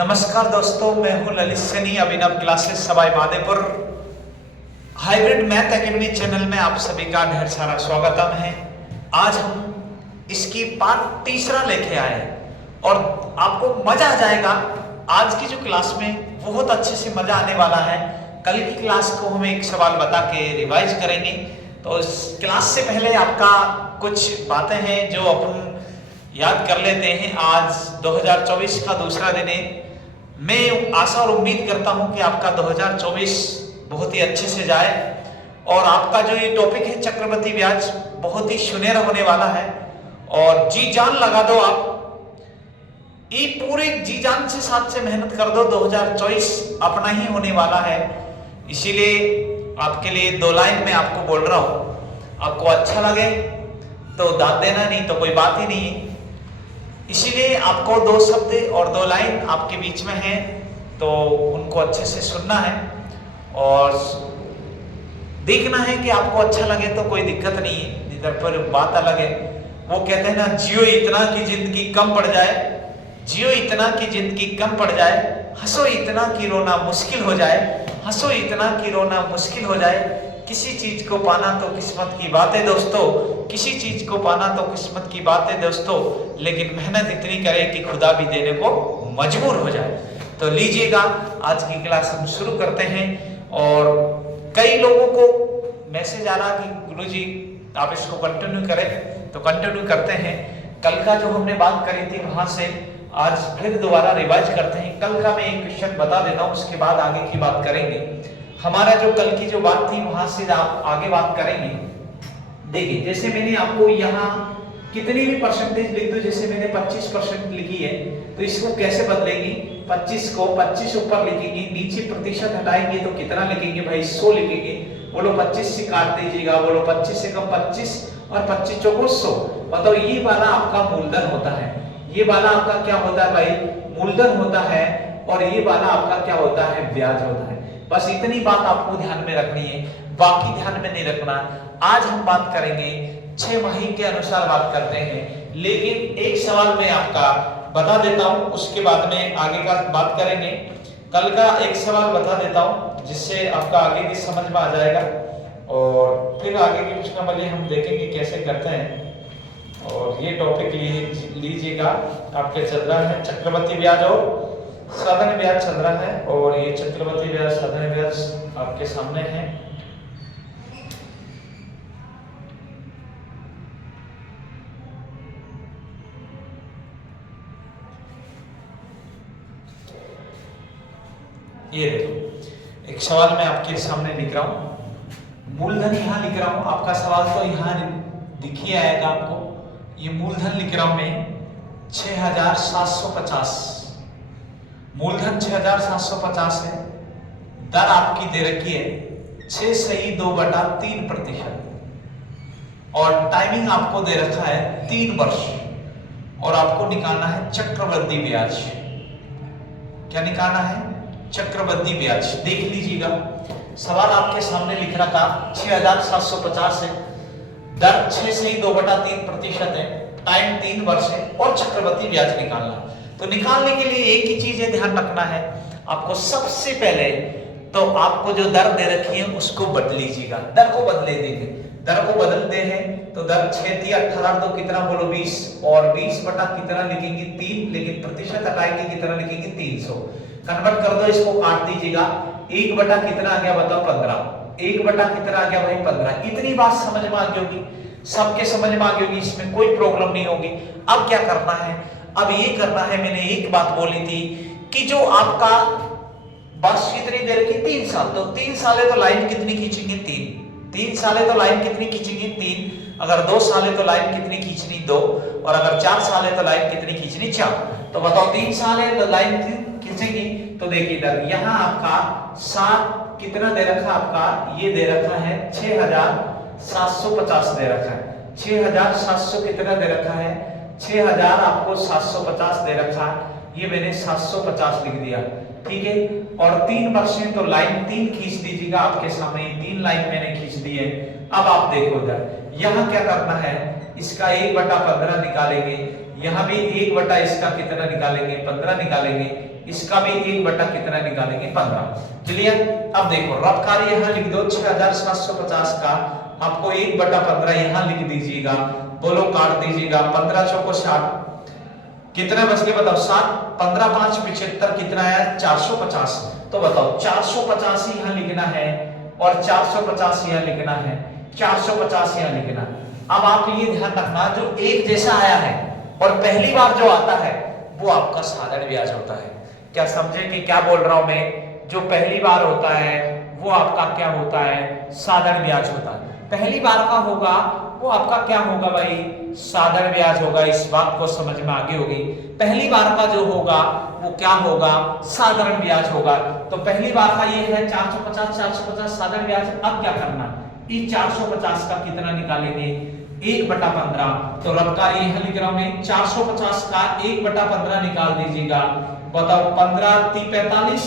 नमस्कार दोस्तों, मैं हूं Lalit Saini. Abhinav classes Sawai Madhopur hybrid math academy channel में आप सभी का ढेर सारा स्वागतम है। आज हम इसकी पार्ट तीसरा लेके आए और आपको मजा आ जाएगा। आज की जो क्लास में बहुत अच्छे से मजा आने वाला है। कल की क्लास को हम एक सवाल बता के रिवाइज करेंगे। तो इस क्लास से पहले आपका कुछ बातें हैं जो अपन याद कर लेते हैं। आज 2024 का दूसरा दिन है। मैं आशा और उम्मीद करता हूं कि आपका 2024 बहुत ही अच्छे से जाए और आपका जो ये टॉपिक है चक्रवृद्धि ब्याज बहुत ही सुनहरा होने वाला है। और जी जान लगा दो, आप ये पूरे जी जान से साथ से मेहनत कर दो। 2024 अपना ही होने वाला है, इसीलिए आपके लिए दो लाइन में आपको बोल रहा हूं। आपको अच्छा लगे तो दाद देना, नहीं तो कोई बात ही नहीं है। इसीलिए आपको दो शब्द और दो लाइन आपके बीच में है तो उनको अच्छे से सुनना है और देखना है कि आपको अच्छा लगे तो कोई दिक्कत नहीं है, इधर पर बात अलग है। वो कहते हैं ना, जियो इतना कि जिंदगी कम पड़ जाए, जियो इतना कि जिंदगी कम पड़ जाए, हंसो इतना कि रोना मुश्किल हो जाए, हंसो इतना कि रोना मुश्किल हो जाए। किसी चीज को पाना तो किस्मत की बात है दोस्तों, किसी चीज को पाना तो किस्मत की बात है दोस्तों, लेकिन मेहनत इतनी करे कि खुदा भी देने को मजबूर हो जाए। तो लीजिएगा, आज की क्लास हम शुरू करते हैं। और कई लोगों को मैसेज आ रहा कि गुरुजी आप इसको कंटिन्यू करें, तो कंटिन्यू करते हैं। कल का जो हमने बात करी थी वहां से आज फिर दोबारा रिवाइज करते हैं। कल का मैं एक क्वेश्चन बता देता हूं, उसके बाद आगे की बात करेंगे। हमारा जो कल की जो बात थी वहां से आप आगे बात करेंगे। देखिए, जैसे मैंने आपको यहाँ कितनी भी परसेंटेज लिख दो, जैसे मैंने 25% लिखी है तो इसको कैसे बदलेंगे? 25 को 25 ऊपर लिखेंगे, नीचे प्रतिशत हटाएंगे तो कितना लिखेंगे भाई? 100 लिखेंगे। बोलो 25 से काट दीजिएगा, बोलो 25 से कम 25 और 25 चौको 100। बताओ, ये वाला आपका मूलधन होता है, ये वाला आपका क्या होता है भाई? मूलधन होता है। और ये वाला आपका क्या होता है? ब्याज होता है। बस इतनी बात आपको ध्यान में रखनी है, बाकी ध्यान में नहीं रखना। आज हम बात करेंगे 6 माही के अनुसार बात करते हैं, लेकिन एक सवाल मैं आपका बता देता हूं, उसके बाद में आगे का बात करेंगे। कल का एक सवाल बता देता हूं जिससे आपका आगे भी समझ में आ जाएगा और फिर आगे की प्रश्न वाले हम देखेंगे कैसे करते हैं। और ये टॉपिक लीजिएगा, आपके चल रहा है चक्रवृद्धि ब्याज और साधारण ब्याज चल रहा है। और ये चक्रवृद्धि ब्याज साधारण ब्याज आपके सामने है। ये देखो, एक सवाल मैं आपके सामने लिख रहा हूं, मूलधन यहां लिख रहा हूं। आपका सवाल तो यहां दिखिए आएगा आपको। ये मूलधन लिख रहा हूं मैं 6750, मूलधन 6750 है। दर आपकी दे रखी है 6.2/3% और टाइमिंग आपको दे रखा है 3 वर्ष। और आपको निकालना है चक्रवृद्धि ब्याज। क्या निकालना है? चक्रवृद्धि ब्याज। देख लीजिएगा, सवाल आपके सामने लिख रहा था 6750 है, दर 6.2/3% है, टाइम 3 वर्ष है और चक्रवृद्धि ब्याज निकालना। तो निकालने के लिए एक ही चीज है, ध्यान रखना है आपको। सबसे पहले तो आपको जो दर दे रखी है उसको बदल लीजिएगा, दर को बदले देंगे। दर को बदलते हैं तो दर 6 18 दो कितना? बोलो 20। और 20 बटा कितना लिखेंगे? 3, लेकिन प्रतिशत हटाएंगे कितना लिखेंगे? 300। कन्वर्ट कर दो, इसको काट दीजिएगा। 1 बटा कितना आ गया बताओ? 15। 1 बटा कितना आ गया भाई? 15। इतनी बात समझ में आ गई होगी, सबके समझ में आ गई होगी, इसमें कोई प्रॉब्लम नहीं होगी। अब क्या करना है? अब ये करना है, मैंने एक बात बोली थी कि जो आपका बस कितनी दे रखी? 3 साल। तो 3 साल है तो लाइन कितनी खींचेंगे? 3 साल है तो लाइन कितनी खींचेंगे? 3। अगर 2 साल है तो लाइन कितनी खींचनी? 2। और अगर 4 साल है तो लाइन कितनी खींचनी? 4। तो बताओ, 3 साल है तो लाइन खींचेंगी। तो देखिए इधर यहाँ आपका 7 कितना दे रखा? आपका ये दे रखा है 6750 दे रखा है। 6700 कितना दे रखा है? 6000 आपको 750 दे रखा है। ये मैंने 750 लिख दिया, ठीक है। और 3 वर्ष है तो लाइन 3 खींच दीजिएगा। आपके सामने 3 लाइन मैंने खींच दी है। अब आप देखो इधर, यहाँ क्या करना है? इसका 1/15 निकालेंगे, यहाँ भी 1 बटा इसका कितना निकालेंगे? 15 निकालेंगे। इसका भी 1 बटा कितना निकालेंगे 15। क्लियर। अब देखो रफ कार्य यहां लिख दो 6750 का आपको 1 बटा 15 यहां लिख दीजिएगा, बोलो काट दीजिएगा, 15 चौको 60 कितना बच गया बताओ 7, 15 5 75 कितना आया 450। तो बताओ 450 यहां लिखना है और 450 यहां लिखना है, 450 यहां लिखना। अब आप ये ध्यान रखना जो एक जैसा आया है और पहली बार जो आता है वो आपका साधारण ब्याज होता है। क्या समझे कि क्या बोल रहा हूं मैं? जो पहली बार होता है वो आपका क्या होता है? साधारण ब्याज होता है। पहली बार का होगा वो आपका क्या होगा भाई? साधारण ब्याज होगा। इस बात को समझ में आगे होगी। पहली बार का जो होगा वो क्या होगा? साधारण ब्याज होगा। तो पहली बार का ये है 450 साधारण ब्याज। अब क्या करना? इस 450 का कितना निकालेंगे? 1 बटा 15। तो रफ्तार यहां लिख रहा हूं मैं 450 का 1 बटा 15 निकाल दीजिएगा। बताओ 15 3 45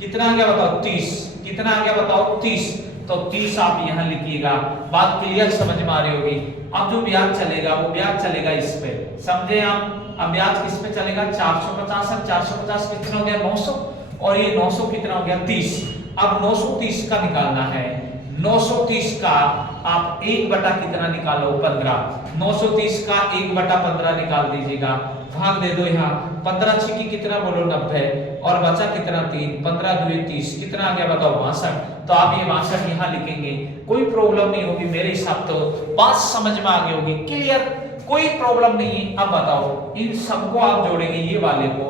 कितना आ गया बताओ 30। कितना आ गया बताओ 30। तो 30 आप यहां लिखिएगा। बात क्लियर समझ में आ रही होगी। अब जो ब्याज चलेगा वो ब्याज चलेगा इस पे, समझे आप? अब ब्याज किस पे चलेगा? 450 और 450 कितना हो गया 900 और ये 900 कितना हो गया 30। अब 930 का निकालना है। 930 का आप 1 बटा कितना निकालो 15। 930 का 1 बटा 15 निकाल दीजिएगा। भाग दे दो यहाँ 15 6 की कितना बोलो 90 और बचा कितना 3, 15 2 30 कितना आ गया बताओ 62। तो आप ये 62 यहाँ लिखेंगे, कोई प्रॉब्लम नहीं होगी मेरे हिसाब तो बात समझ में आ गई होगी। क्लियर, कोई प्रॉब्लम नहीं है। अब बताओ इन सबको आप जोड़ेंगे, ये वाले को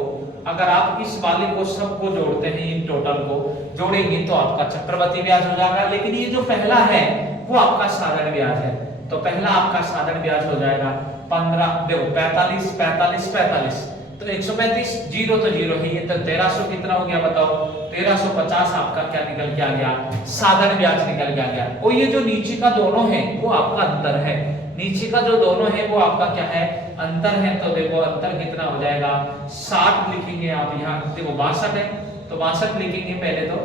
अगर आप इस वाले को सबको जोड़ते हैं, इन टोटल को जोड़ेंगे तो आपका चक्रवृद्धि ब्याज हो जाएगा। लेकिन ये जो पहला है वो आपका साधारण ब्याज है। तो पहला आपका साधारण ब्याज हो जाएगा 15 देखो 45 45 45 तो 135 जीरो तो जीरो ही है। तो 1300 कितना हो गया बताओ? 1350 आपका क्या निकल के आ गया? साधारण ब्याज निकल के आ गया। और ये जो नीचे का दोनों है वो आपका अंतर है। नीचे का जो दोनों है वो आपका क्या है? अंतर है। तो देखो अंतर कितना हो जाएगा 60 लिखेंगे आप यहाँ। देखो 62 है तो 62 लिखेंगे पहले। तो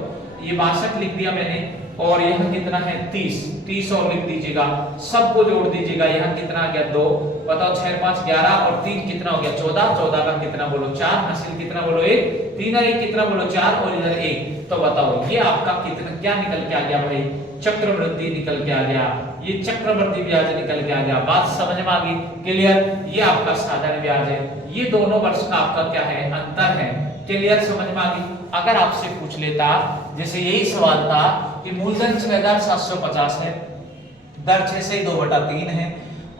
ये 62 लिख दिया मैंने और यहाँ कितना है 30 और लिख दीजिएगा। सबको जोड़ दीजिएगा। यहाँ कितना आ गया 2, बताओ 6 5 11 और 3 कितना हो गया 14। 14 का कितना बोलो 4, हासिल कितना बोलो 1, 3 और 1 कितना बोलो 4 और इधर 1। तो बताओ ये आपका कितना क्या निकल के आ गया भाई? चक्रवृद्धि निकल के आ गया। ये चक्रवृद्धि ब्याज निकल के आ गया। बात समझ में आ गई? क्लियर। ये आपका साधारण ब्याज है। ये दोनों वर्ष का आपका क्या है? अंतर है। क्लियर, समझ में आ गई? अगर आपसे पूछ लेता जैसे यही सवाल था कि मूलधन 6750 है, दर 6 से 2/3 है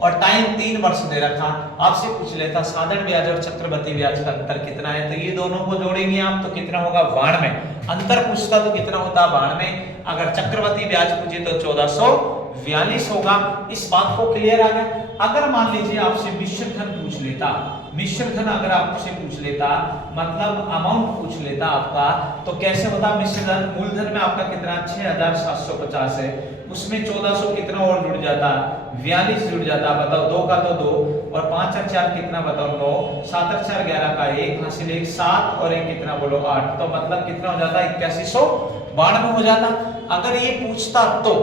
और टाइम 3 वर्ष दे रखा, आपसे पूछ लेता साधारण ब्याज और चक्रवृद्धि ब्याज का अंतर कितना है, तो ये दोनों को जोड़ेंगे आप तो कितना होगा 92। अंतर पूछता तो कितना होता 92। अगर चक्रवृद्धि ब्याज पूछे तो 1442 होगा। इस बात को क्लियर आ गया। अगर मान लीजिए आपसे मिश्र धन पूछ लेता, मिश्र धन अगर आपसे पूछ लेता मतलब अमाउंट पूछ लेता आपका, तो कैसे होता मिश्र धन? मूलधन में आपका कितना 6750 है, उसमें 1400 कितना और जुड़ जाता 42 जुड़ जाता। बताओ 2 का तो 2 और 5 और 4 कितना बताओ 9, 7 और 4 11 का 1 हासिल 1 7 और 1 कितना बोलो 8। तो मतलब कितना हो जाता 8192 हो जाता। अगर ये पूछता तो,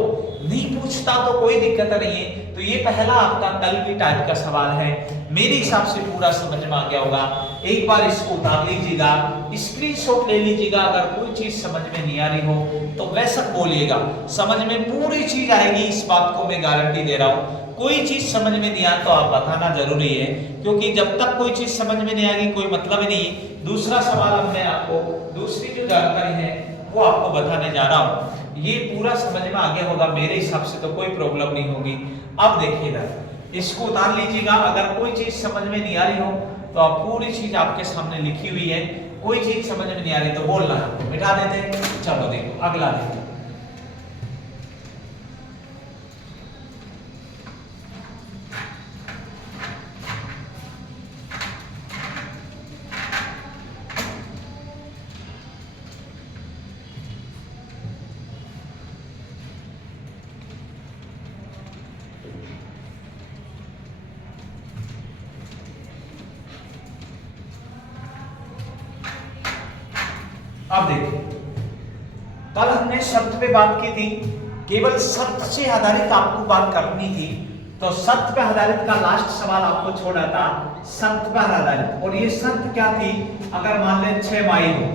नहीं पूछता तो कोई दिक्कत नहीं है। तो ये पहला आपका कल की टाइप का सवाल है। मेरे हिसाब से पूरा समझ में आ गया होगा। एक बार इसको उतार लीजिएगा, स्क्रीनशॉट ले लीजिएगा। अगर कोई चीज समझ में नहीं आ रही हो तो बेशक बोलिएगा, समझ में पूरी चीज आएगी। इस बात को मैं गारंटी दे रहा हूँ। कोई चीज समझ में नहीं आया तो आप बताना जरूरी है, क्योंकि जब तक कोई चीज समझ में नहीं आएगी कोई मतलब ही नहीं। दूसरा सवाल अब मैं आपको दूसरी जो जानकारी है वो आपको बताने जा रहा हूँ। ये पूरा समझ में आ गया होगा मेरे हिसाब से, तो कोई प्रॉब्लम नहीं होगी। अब देखिएगा, इसको उतार लीजिएगा। अगर कोई चीज समझ में नहीं आ रही हो तो आप पूरी चीज आपके सामने लिखी हुई है, कोई चीज समझ में नहीं आ रही तो बोलना, मिटा देते। चलो देखो अगला देखो। अब देखिए, कल हमने शर्त पे बात की थी, केवल शर्त से आधारित आपको बात करनी थी। तो शर्त पे आधारित का लास्ट सवाल आपको छोड़ा था, शर्त पर आधारित। और ये शर्त क्या थी, अगर मान ले 6 माही हो,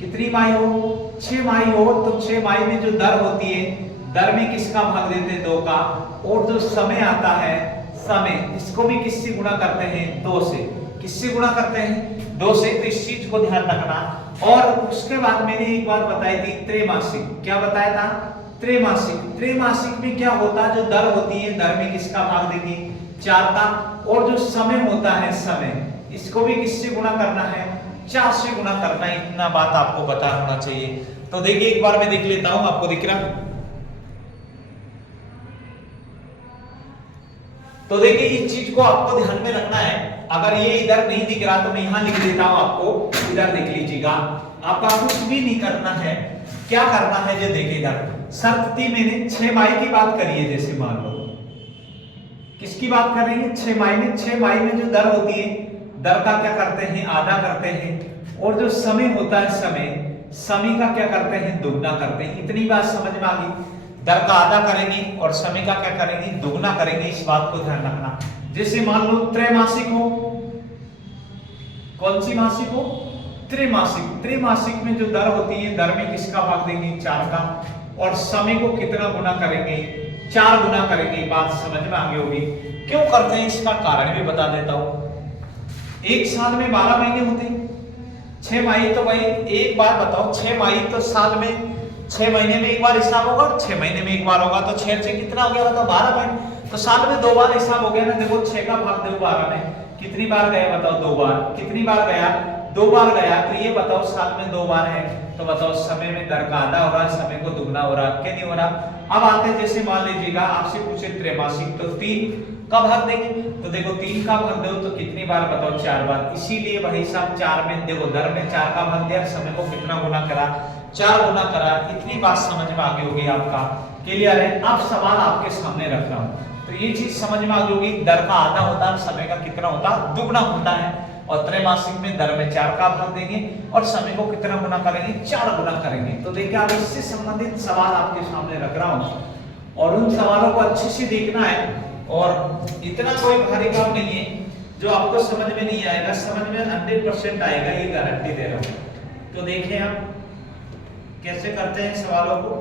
कितनी माही हो, 6 माही हो, तो 6 माही में जो दर होती है, दर में किसका भाग देते हैं, 2 का। और जो समय आता है, समय, इसको भी किससे गुणा करते हैं, 2 से। किससे गुणा करते हैं, 2 से। तो इस चीज को ध्यान रखना। और उसके बाद मैंने एक बात बताई थी, त्रैमासिक। क्या बताया था, त्रैमासिक। त्रैमासिक में क्या होता है, जो दर होती है, दर में किसका भाग देंगे, 4 का। और जो समय होता है, समय, इसको भी किससे गुणा करना है, 4 से गुणा करना है। इतना बात आपको पता होना चाहिए। तो देखिए एक बार मैं देख लेता हूं, आपको दिख रहा। तो देखिए इस चीज को आपको ध्यान में रखना है। अगर ये इधर नहीं दिख रहा तो मैं यहां लिख देता हूं, आपको इधर देख लीजिएगा। आपका कुछ भी नहीं करना है, क्या करना है, जो देखिए इधर शर्त थी मैंने 6 माही की बात करी है। जैसे मान लो किसकी बात कर रहे हैं, 6 माही में। 6 माही में जो दर होती है, दर का क्या करते हैं, आधा करते हैं। और जो समय होता है, समय, समय का क्या करते हैं, दुगना करते हैं। इतनी बात समझ में आ गई। दर का आधा करेंगे और समय का क्या करेंगे, दुगना करेंगे। इस बात को ध्यान रखना। जैसे मान लो त्रैमासिक हो, कौन सी मासिक हो, त्रैमासिक। त्रैमासिक में जो दर होती है, दर में किसका भाग देंगे, 4 का। और समय को कितना गुना करेंगे, 4 गुना करेंगे। बात समझ में आ गई होगी। क्यों करते हैं इसका कारण भी बता देता हूं। एक साल में 12 महीने होते हैं, 6 माही। तो भाई एक बार बताओ, 6 माही तो साल में 6 महीने में एक बार हिसाब होगा, और 6 महीने में एक बार होगा। तो 6 से कितना हो गया, बताओ, 12 महीने। तो साल में 2 बार हिसाब हो गया ना। देखो 6 का भाग दो 12 में, कितनी बार गया, बताओ, 2 बार। कितनी बार गया, 2 बार गया। तो ये बताओ साल में 2 बार है। तो बताओ समय में दर का आधा हो रहा है, समय को दुगना हो रहा है, क्या नहीं हो रहा। अब आते हैं, जैसे मान लीजिएगा आपसे पूछे त्रैमासिक, तो 3 का भाग देंगे। तो देखो 3 का भाग दो तो कितनी बार, बताओ, 4 बार। इसीलिए भाई साहब 4 में देखो, दर में 4 का भाग दिया, समय को कितना गुना करा, 4 गुना करा। इतनी बात समझ में आ गई होगी, आपका क्लियर है। अब सवाल आपके सामने रख रहा हूं, तो ये चीज समझ में आ गई होगी। दर का आधा होता है, समय का कितना होता है, दुगना होता है। और त्रैमासिक में दर में 4 का भाग देंगे और समय को कितना गुना करेंगे, 4 गुना करेंगे। तो देखिए अब इससे संबंधित सवाल आपके सामने रख रहा हूं, और उन सवालों को अच्छे से देखना है। और इतना कोई भारी काम नहीं है जो आपको समझ में नहीं आएगा, समझ में 100% आएगा, ये गारंटी दे रहा हूं। तो देखिए आप कैसे करते हैं सवालों को,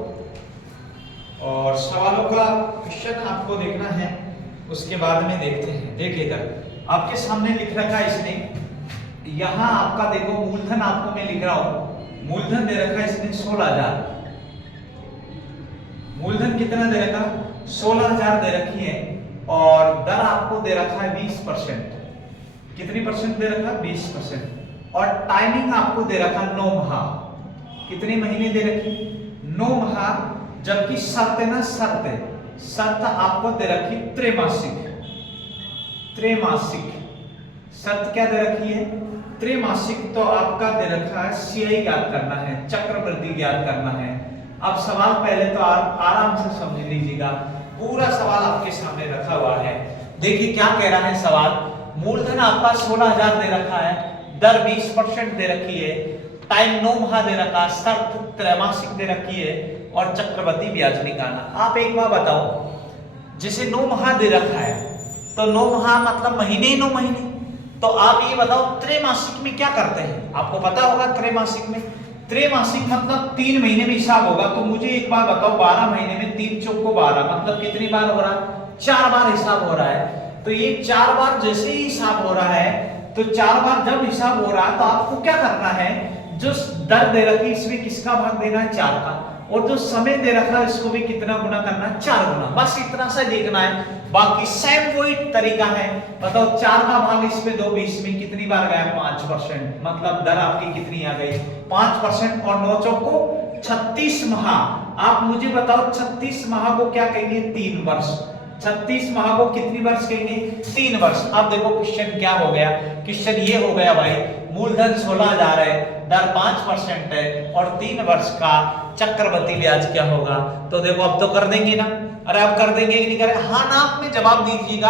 और सवालों का क्वेश्चन आपको देखना है, उसके बाद में देखते हैं। देखिए इधर आपके सामने लिख रखा है इसने, यहां आपका देखो मूलधन आपको मैं लिख रहा हूं, मूलधन दे रखा है इसने 16,000। मूलधन कितना दे रखा, 16,000 दे रखी है। और दर आपको दे रखा है 20%। कितनी परसेंट दे रखा, 20%। और टाइमिंग आपको दे रखा 9 माह। कितने महीने दे रखी, 9 माह। जबकि शर्त है ना, शर्त आपको दे रखी त्रैमासिक। त्रैमासिक शर्त क्या दे रखी है, त्रैमासिक। तो आपका दे रखा है CI ज्ञात करना है, चक्रवृद्धि ज्ञात करना है। अब सवाल पहले तो आप आराम से समझ लीजिएगा, पूरा सवाल आपके सामने रखा हुआ है। देखिए क्या कह रहा है सवाल, मूलधन आपका 16,000 दे रखा है, दर 20% दे रखी है, टाइम 9 माह दे रखा, शर्त त्रैमासिक दे रखी है, और चक्रवृद्धि ब्याज निकालना। आप एक बार बताओ, जैसे 9 माह दे रखा है, तो 9 माह मतलब महीने ही 9 महीने। तो आप ये बताओ त्रैमासिक में क्या करते हैं, आपको पता होगा त्रैमासिक में, त्रैमासिक मतलब 3 महीने में हिसाब होगा। तो मुझे एक बार बताओ, 12 महीने में 3 चौक को 12 मतलब कितनी बार हो रहा है, 4 बार हिसाब हो रहा है। तो ये 4 बार जैसे ही हिसाब हो रहा है, तो 4 बार जब हिसाब हो रहा है, तो आपको क्या करना है, जो दर दे रखी इसमें किसका भाग देना है, 4 का। और जो समय दे रखा है इसको भी कितना गुना करना है, 4 गुना। बस इतना सा देखना है, बाकी सेम वही तरीका है। बताओ 4 का भाग इसमें 2, 20 में कितनी बार गया, 5%। मतलब दर आपकी कितनी आ गई, 5%। और 9 चौको 36 माह। आप मुझे बताओ 36 माह को क्या कहेंगे, 3 वर्ष। 36 माह को कितनी वर्ष कहेंगे, 3 वर्ष। अब देखो क्वेश्चन क्या हो गया, क्वेश्चन ये हो गया भाई, मूलधन 16,000 है, दर 5% है, और 3 वर्ष का चक्रवृद्धि ब्याज क्या होगा। तो देखो अब तो कर देंगे ना, अरे अब कर देंगे कि नहीं करेंगे, हाँ ना आप में जवाब दीजिएगा।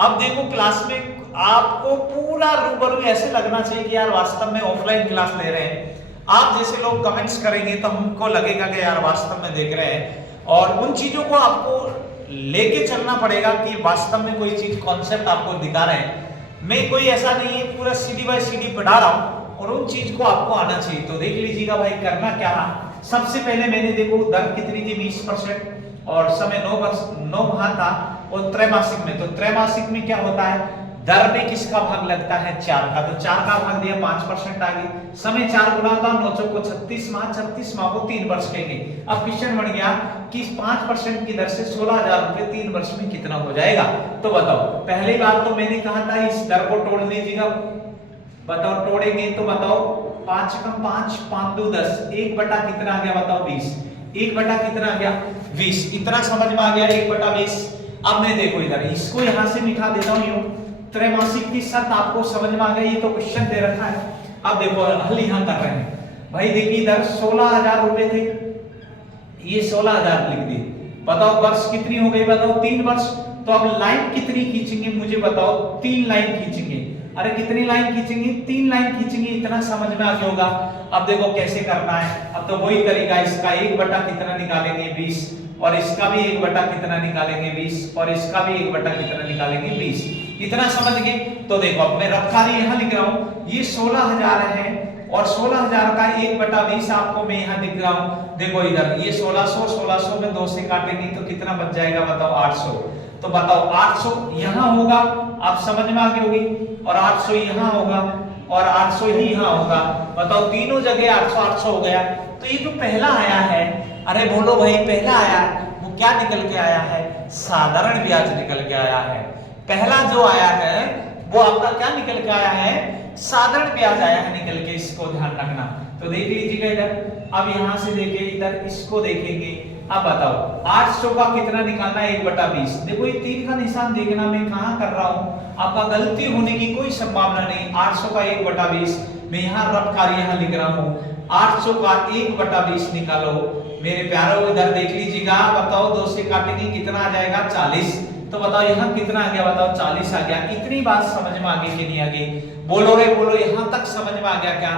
अब देखो क्लास में आपको पूरा रूबरू ऐसे लगना चाहिए कि यार वास्तव में ऑफलाइन क्लास ले रहे हैं। आप जैसे लोग कमेंट्स करेंगे तो हमको लगेगा कि यार वास्तव में देख रहे हैं, और उन चीजों को आपको लेके चलना पड़ेगा कि वास्तव में कोई चीज कॉन्सेप्ट आपको दिखा रहे हैं। मैं कोई ऐसा नहीं है पूरा सीडी बाय सीडी पढ़ा रहा हूं और उन चीज को आपको आना चाहिए। तो देख लीजिएगा भाई करना क्या रहा। सबसे पहले मैंने देखो दर कितनी थी 20% और समय 9 माह था और त्रैमासिक में। तो त्रैमासिक में क्या होता है, दर में किसका भाग लगता है 4 का, तो 4 का भाग दिया 5% आ गई। समय 4 गुना था 9 को 36 माह, 36 माह को 3 वर्ष कहेंगे। अब क्वेश्चन बन गया कि 5% की दर से 16,000 रुपए 3 वर्ष में कितना हो जाएगा। तो बताओ, पहली बात तो मैंने कहा था इस दर को तोड़ लीजिएगा। बताओ तोड़ेंगे तो बताओ 5 कम 5, 5 2 10, 1 बटा कितना आ गया बताओ 20, 1 बटा कितना आ गया 20। इतना समझ में आ गया 1 बटा 20। अब मैं देखो इधर इसको यहां से मिटा देता हूं यूं। त्रैमासिक की शर्त आपको समझ में आ गई, ये तो क्वेश्चन दे रखा है। अब देखो हल यहां कर रहे हैं भाई। देखिए इधर 16,000 रुपए थे, ये 16,000 लिख दिए। बताओ वर्ष कितनी हो गई बताओ 3 वर्ष। तो अब लाइन कितनी खींचेंगे मुझे बताओ, 3 लाइन खींचेंगे। अरे कितनी लाइन खींचेंगे, 3 लाइन खींचेंगे। इतना समझ में आ गया होगा। अब देखो कैसे करना है। अब तो वही तरीका, इसका 1 बटा कितना निकालेंगे 20 और इसका भी 1 बटा कितना निकालेंगे 20 और इसका भी 1 बटा कितना निकालेंगे 20। इतना समझ गए। तो देखो अब मैं रफ्तारी यहां लिख रहा हूं, ये 16,000 है और 16,000 का 1 बटा 20 आपको मैं यहां लिख रहा हूं। देखो इधर ये 1600 में 2 से काटेंगे तो कितना बच जाएगा बताओ 800। तो बताओ 800 यहां होगा, आप समझ में आ गई होगी, और 800 यहां होगा और 800 ही यहां होगा। बताओ तीनों जगह 800 800 हो गया। तो ये जो पहला आया है, अरे बोलो भाई पहला आया वो क्या निकल के आया है, साधारण ब्याज निकल के आया है। पहला जो आया है वो आपका क्या निकल के आया है, साधारण ब्याज आया है निकल के। इसको ध्यान रखना। तो देख लीजिएगा इधर। अब यहां से देखिए इधर इसको देखेंगे। अब बताओ 800 का कितना निकालना है 1 बटा 20। देखो ये 3 का निशान देखना मैं कहां कर रहा हूं, आपका गलती होने की कोई संभावना नहीं। 800 का 1 बटा 20 मैं यहां रफ कार्य यहां लिख रहा हूं। 800 का 1 बटा 20 निकालो मेरे प्यारों। इधर देख लीजिएगा। बताओ 2 से काटेंगे कितना आ जाएगा 40। तो बताओ यहाँ कितना आ गया बताओ 40 आ गया। इतनी बात समझ में आ गई कि नहीं आ गई, बोलो रे बोलो। यहाँ तक समझ में आ गया क्या,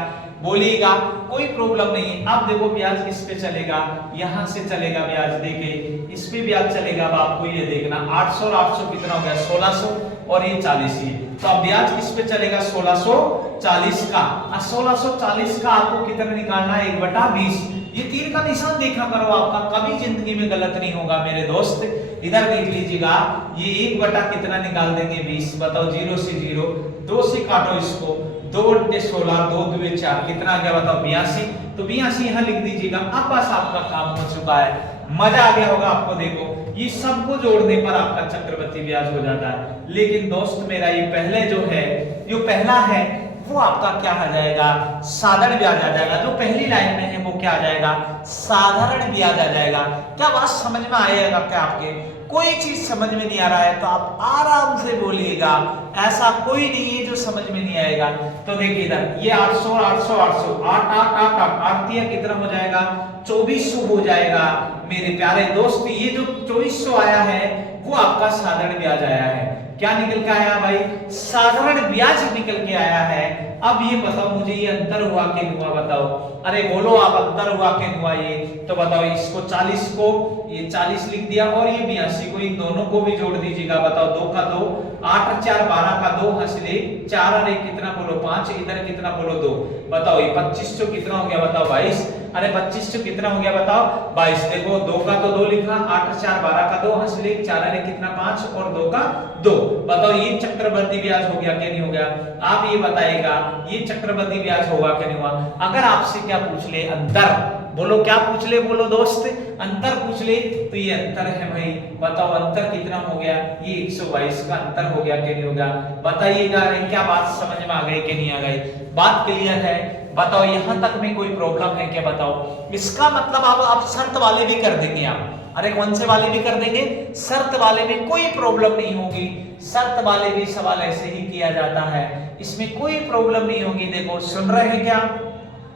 बोलिएगा, कोई प्रॉब्लम नहीं है। अब देखो ब्याज किस पे चलेगा, यहाँ से चलेगा ब्याज। देखे इस पे ब्याज चलेगा। अब आपको ये देखना 800 और 800 कितना हो गया 1600 और ये 40 ही। तो अब ब्याज किस पे चलेगा 1640 का। 1640 का आपको कितना निकालना है 1 बटा 20। ये 3 का निशान देखा करो, आपका कभी जिंदगी में गलत नहीं होगा मेरे दोस्त। इधर देख लीजिएगा, ये 1 बटा कितना निकाल देंगे 20। बताओ 0 से 0, 2 से काटो इसको, 2 × 16, 2 × 2 4, कितना आ गया बताओ 82। तो 82 यहाँ लिख दीजिएगा। अब बस आपका काम हो चुका है, मजा आ गया होगा आपको। देखो ये सबको जोड़ने पर आपका चक्रवृद्धि ब्याज हो जाता है। लेकिन दोस्त मेरा ये पहले जो है, जो पहला है वो आपका क्या आ जाएगा, साधारण ब्याज आ जाएगा। जो पहली लाइन में है वो क्या आ जाएगा, साधारण ब्याज आ जाएगा। क्या बात समझ में आएगा क्या आपके? कोई चीज समझ में नहीं आ रहा है तो आप आराम से बोलिएगा, ऐसा कोई नहीं है जो समझ में नहीं आएगा। तो देखिए इधर ये 800 800 800 8 8 8 8 8 दिया कितना हो जाएगा 2400 हो जाएगा मेरे प्यारे दोस्त। ये जो 2400 आया है वो आपका साधारण ब्याज आया है। क्या निकल के आया भाई, साधारण ब्याज निकल के आया है। अब ये बताओ मुझे, ये अंतर हुआ कि हुआ बताओ। अरे बोलो आप, अंतर हुआ कि हुआ ये? तो बताओ इसको 40 को ये 40 लिख दिया और ये 82 को, इन दोनों को भी जोड़ दीजिएगा। बताओ 2 का 2, 8 और 4 12 का 2 हंसले 4 और 1 कितना बोलो 5, इधर कितना बोलो 2। बताओ ये 2500 कितना हो गया बताओ 22। अरे 2500 कितना हो गया बताओ 22। देखो 2 का तो 2 लिखा, 8 और 4 12 का 2 हंसले 4 और 1 कितना 5 और 2 का 2। बताओ ये चक्रवृद्धि ब्याज हो गया कि नहीं हो गया? आप ये बताइएगा ये चक्रवृद्धि ब्याज होगा कि नहीं हुआ? अगर आपसे क्या पूछ ले, अंतर बोलो, क्या पूछ ले बोलो दोस्त, अंतर पूछ ले तो ये अंतर है भाई। बताओ अंतर कितना हो गया, ये 122 का अंतर हो गया कि नहीं हो गया? बताइएगा। क्या बात समझ में आ गई कि नहीं आ गई? बात क्लियर है? बताओ यहां तक में कोई प्रॉब्लम है क्या? बताओ। इसका मतलब आप शर्त वाले भी कर देंगे आप। अरे कौन से वाले भी कर देंगे? शर्त वाले में कोई प्रॉब्लम नहीं होगी। शर्त वाले भी सवाल ऐसे ही किया जाता है, इसमें कोई प्रॉब्लम नहीं होगी। देखो सुन रहे हैं क्या?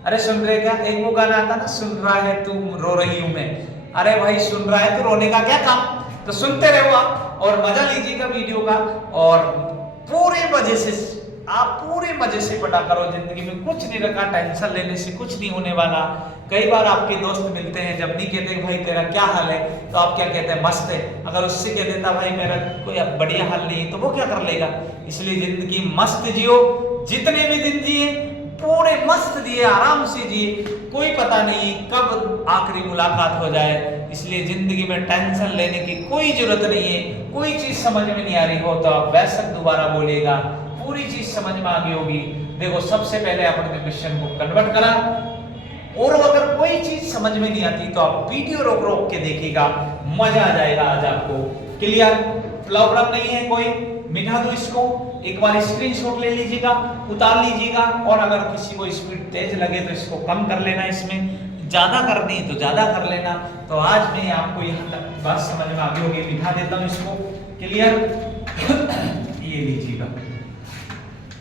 अरे सुन रहे क्या? एक वो गाना आता ना, सुन रहा है तू रो रही हूं मैं। अरे भाई सुन रहा है तो रोने का क्या काम? तो सुनते रहो आप और मजा लीजिएगा वीडियो का। और पूरे मजे से आप पूरे मजे से पढ़ा करो। जिंदगी में कुछ नहीं रखा, टेंशन लेने से कुछ नहीं होने वाला। कई बार आपके दोस्त मिलते हैं, जब नहीं कहते भाई तेरा क्या हाल है, तो आप क्या कहते हैं मस्त है। अगर उससे कह देता भाई मेरा कोई बढ़िया हाल नहीं है, तो वो क्या कर लेगा। इसलिए जिंदगी मस्त जियो, जितने भी दिन जिए पूरे मस्त जिए, आराम से जिए, कोई पता नहीं कब आखिरी मुलाकात हो जाए। इसलिए जिंदगी में टेंशन लेने की कोई जरूरत नहीं है। कोई चीज समझ में नहीं आ रही हो तो आप वैसे दोबारा बोलिएगा, पूरी चीज समझ में आ गई होगी। देखो सबसे पहले आपने क्वेश्चन को कन्वर्ट करा, और अगर कोई चीज समझ में नहीं आती तो आप वीडियो रोक रोक के देखिएगा, मजा आ जाएगा आज आपको। क्लियर, प्रॉब्लम नहीं है कोई, मिटा दो इसको, एक बार स्क्रीनशॉट ले लीजिएगा, उतार लीजिएगा, और अगर किसी को स्पीड तेज लगे तो इसको कम कर लेना, इसमें ज्यादा करनी तो ज्यादा कर लेना। तो आज मैं आपको यहाँ तक बात समझ में आ गई होगी, मिटा देता हूँ इसको। क्लियर, ये लीजिएगा,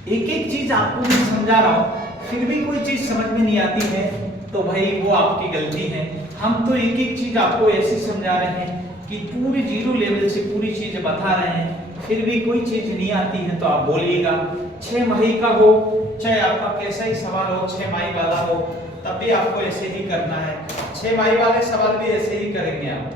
एक एक चीज आपको मैं समझा रहा हूँ, फिर भी कोई चीज समझ में नहीं आती है तो भाई वो आपकी गलती है। हम तो एक एक चीज आपको ऐसे समझा रहे हैं कि पूरी जीरो लेवल से पूरी चीज बता रहे हैं, फिर भी कोई चीज नहीं आती है तो आप बोलिएगा। 6 माही का हो, चाहे आपका कैसा ही सवाल हो, 6 माही वाला हो, तब भी आपको ऐसे ही करना है। 6 माही वाले सवाल भी ऐसे ही करेंगे आप।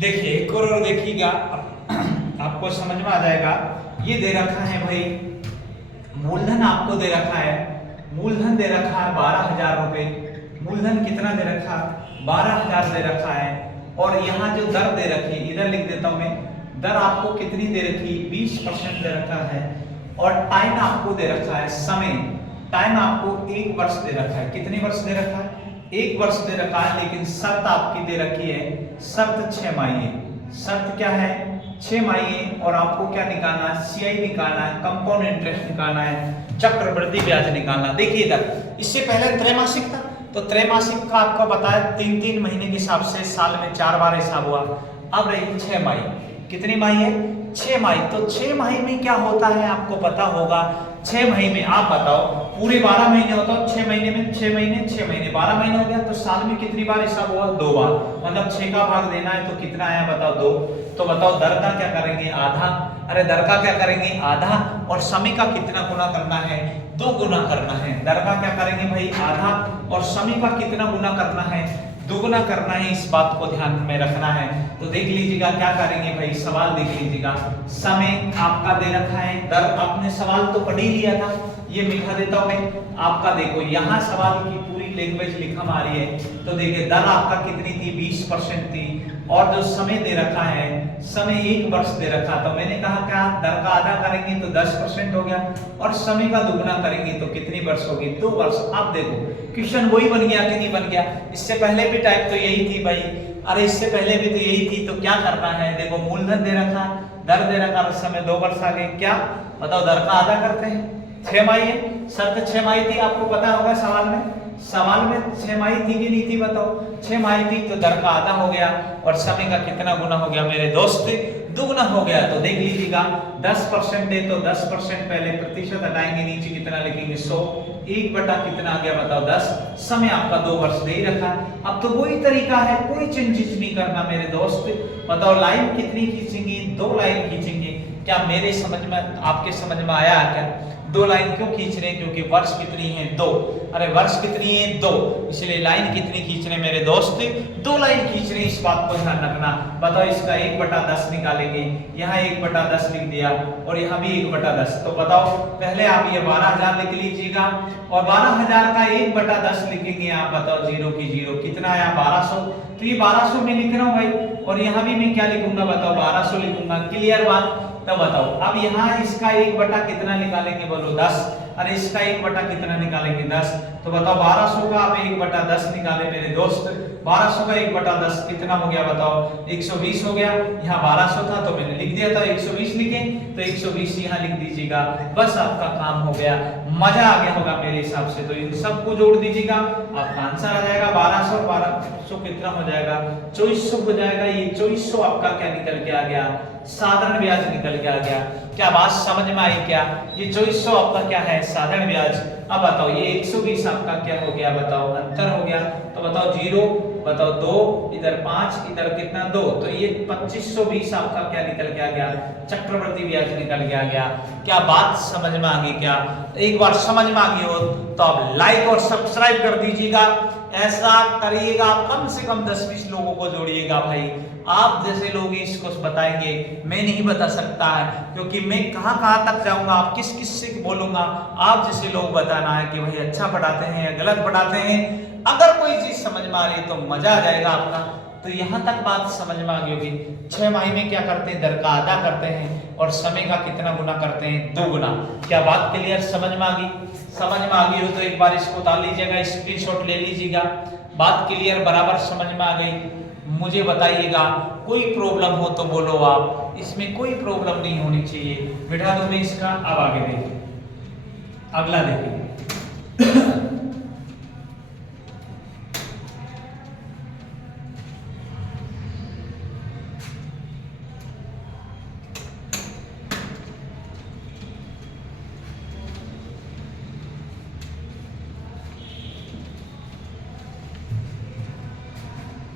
देखिए एक और देखिएगा, आपको समझ में आ जाएगा। ये दे रखा है भाई, मूलधन आपको दे रखा है, मूलधन दे रखा है 12,000 रुपए। मूलधन कितना दे रखा, 12,000 दे रखा है। और यहाँ जो दर दे रखी है, इधर लिख देता हूं मैं, दर आपको कितनी दे रखी, 20% दे रखा है। और टाइम आपको दे रखा है, समय, टाइम आपको 1 वर्ष दे रखा है। कितने वर्ष दे रखा है, 1 वर्ष दे रखा है। लेकिन शर्त आपकी दे रखी है, शर्त 6 माही है। शर्त क्या है, 6 माही है। और आपको क्या निकालना है, सीआई निकालना है, कंपाउंड इंटरेस्ट निकालना है, चक्रवृद्धि ब्याज निकालना। देखिए इधर, इससे पहले त्रैमासिक था, तो त्रैमासिक का आपको बताया 3-3 महीने के हिसाब से साल में 4 बार हिसाब हुआ। अब रही 6 माही, कितनी माही है, 6 माही। तो 6 माही में क्या होता है आपको पता होगा। 6 माही में आप बताओ, पूरे 12 महीने होता है, 6 महीने में 6 महीने 6 महीने 12 महीने हो गया। तो साल में कितनी बार हिसाब हुआ, 2 बार। मतलब 6 का भाग देना है तो कितना आया बताओ, 2। तो बताओ दर का क्या करेंगे, आधा। अरे दर का क्या करेंगे, आधा। और समय का कितना गुना करना है, 2 गुना करना है। दर का क्या करेंगे भाई, आधा। और समय का कितना गुना करना है, 2 गुना करना है। इस बात को ध्यान में रखना है। तो देख लीजिएगा क्या करेंगे भाई, सवाल देख लीजिएगा। समय आपका दे रखा है, दर आपने सवाल तो पढ़ ही लिया था, ये मिटा देता हूं मैं आपका। देखो यहाँ सवाल की पूरी लैंग्वेज लिखा आ रही है। तो देखिए दर आपका कितनी थी, 20% थी। और जो समय दे रखा है, समय 1 वर्ष दे रखा। तो मैंने कहा क्या, दर का आधा करेंगे तो 10% हो गया, और समय का दुगुना करेंगे तो कितनी वर्ष होगी, 2 वर्ष। आप देखो क्वेश्चन वही बन गया कि नहीं बन गया। इससे पहले भी टाइप तो यही थी भाई, अरे इससे पहले भी तो यही थी। तो क्या करना है, देखो मूलधन दे रखा, दर दे रखा, और समय 2 वर्ष आ गए। क्या बताओ, दर का आधा करते हैं, 6 माही है। शर्त 6 माही थी, आपको पता होगा। सवाल में 6 माही थी कि नहीं थी बताओ, 6 माही थी। तो दर का आधा हो गया, और समय का कितना गुना हो गया मेरे दोस्त, 2 गुना हो गया। तो देख लीजिएगा 10% है तो 10% पहले प्रतिशत हटाएंगे, नीचे कितना लिखेंगे 100, 1 बटा कितना आ गया बताओ 10। समय आपका 2 वर्ष दे ही रखा। अब तो वही तरीका है, कोई चेंजेस नहीं करना मेरे दोस्त। बताओ लाइन कितनी खींचेंगे, 2 लाइन खींचेंगे। क्या मेरे समझ में, आपके समझ में आया क्या, 2 लाइन क्यों खींच रहे हैं, क्योंकि वर्ष कितनी है, 2। अरे वर्ष कितनी है, 2, इसलिए लाइन कितनी खींच रहे हैं मेरे दोस्त, 2 लाइन खींच रहे हैं। इस बात को ध्यान रखना। बताओ इसका 1/10 निकालेंगे, यहाँ 1/10 लिख दिया, और यहाँ भी 1/10। तो बताओ पहले आप ये 12,000 लिख लीजिएगा, और 12,000 का 1/10 लिखेंगे आप। बताओ 0 की 0 कितना आया, 1200। तो ये 1200 में लिख रहा हूँ भाई, और यहाँ भी मैं क्या लिखूंगा बताओ, 1200 लिखूंगा। क्लियर बात। तो बताओ अब यहाँ इसका 1 बटा कितना निकालेंगे, बोलो 10। अरे इसका 1 बटा कितना निकालेंगे, 10। तो बताओ 1200 का आप 1/10 निकाले मेरे दोस्त। 1200 का 1/10 कितना हो गया बताओ, 120 हो गया। यहाँ 1200 था तो मैंने लिख दिया था, 120 लिखे तो 120 यहाँ लिख दीजिएगा। बस आपका काम हो गया। मजा आ गया होगा मेरे हिसाब से। तो इन सबको जोड़ दीजिएगा, आपका आंसर आ जाएगा 1200। 1200 कितना हो जाएगा, 2400 हो जाएगा। ये 2400 आपका क्या निकल के आ गया, साधारण ब्याज निकल के आ गया। क्या बात समझ में आई क्या? ये 2400 आपका क्या है, साधारण ब्याज। अब बताओ ये 120 आपका क्या हो गया, बताओ अंतर हो गया। तो बताओ 0, बताओ 2, इधर 5, इधर कितना 2, तो ये 2520 आपका क्या निकल के आ गया, चक्रवर्ती ब्याज निकल के आ गया। क्या बात समझ में आ गई क्या? एक बार समझ में आ गई हो तो आप लाइक और सब्सक्राइब कर दीजिएगा। ऐसा करिएगा, आप कम से कम 10-20 लोगों को जोड़िएगा भाई। आप जैसे लोग इसको बताएंगे, मैं नहीं बता सकता है, क्योंकि मैं कहां कहां तक जाऊंगा, आप किस किस से बोलूंगा। आप जैसे लोग बताना है कि भाई अच्छा पढ़ाते हैं या गलत पढ़ाते हैं। अगर कोई चीज समझ में आ रही है तो मजा आ जाएगा आपका। तो यहां तक बात समझ में आ गई होगी। 6 माही में क्या करते हैं, दर का आधा करते हैं और समय का कितना गुना करते हैं, 2 गुना। क्या बात क्लियर समझ में आ गई? समझ में आ गई हो तो एक बार इसको उतार लीजिएगा, स्क्रीनशॉट ले लीजिएगा। बात क्लियर बराबर समझ में आ गई? मुझे बताइएगा, कोई प्रॉब्लम हो तो बोलो आप, इसमें कोई प्रॉब्लम नहीं होनी चाहिए। बिठा दो मैं इसका। अब आगे देखिए, अगला देखिए।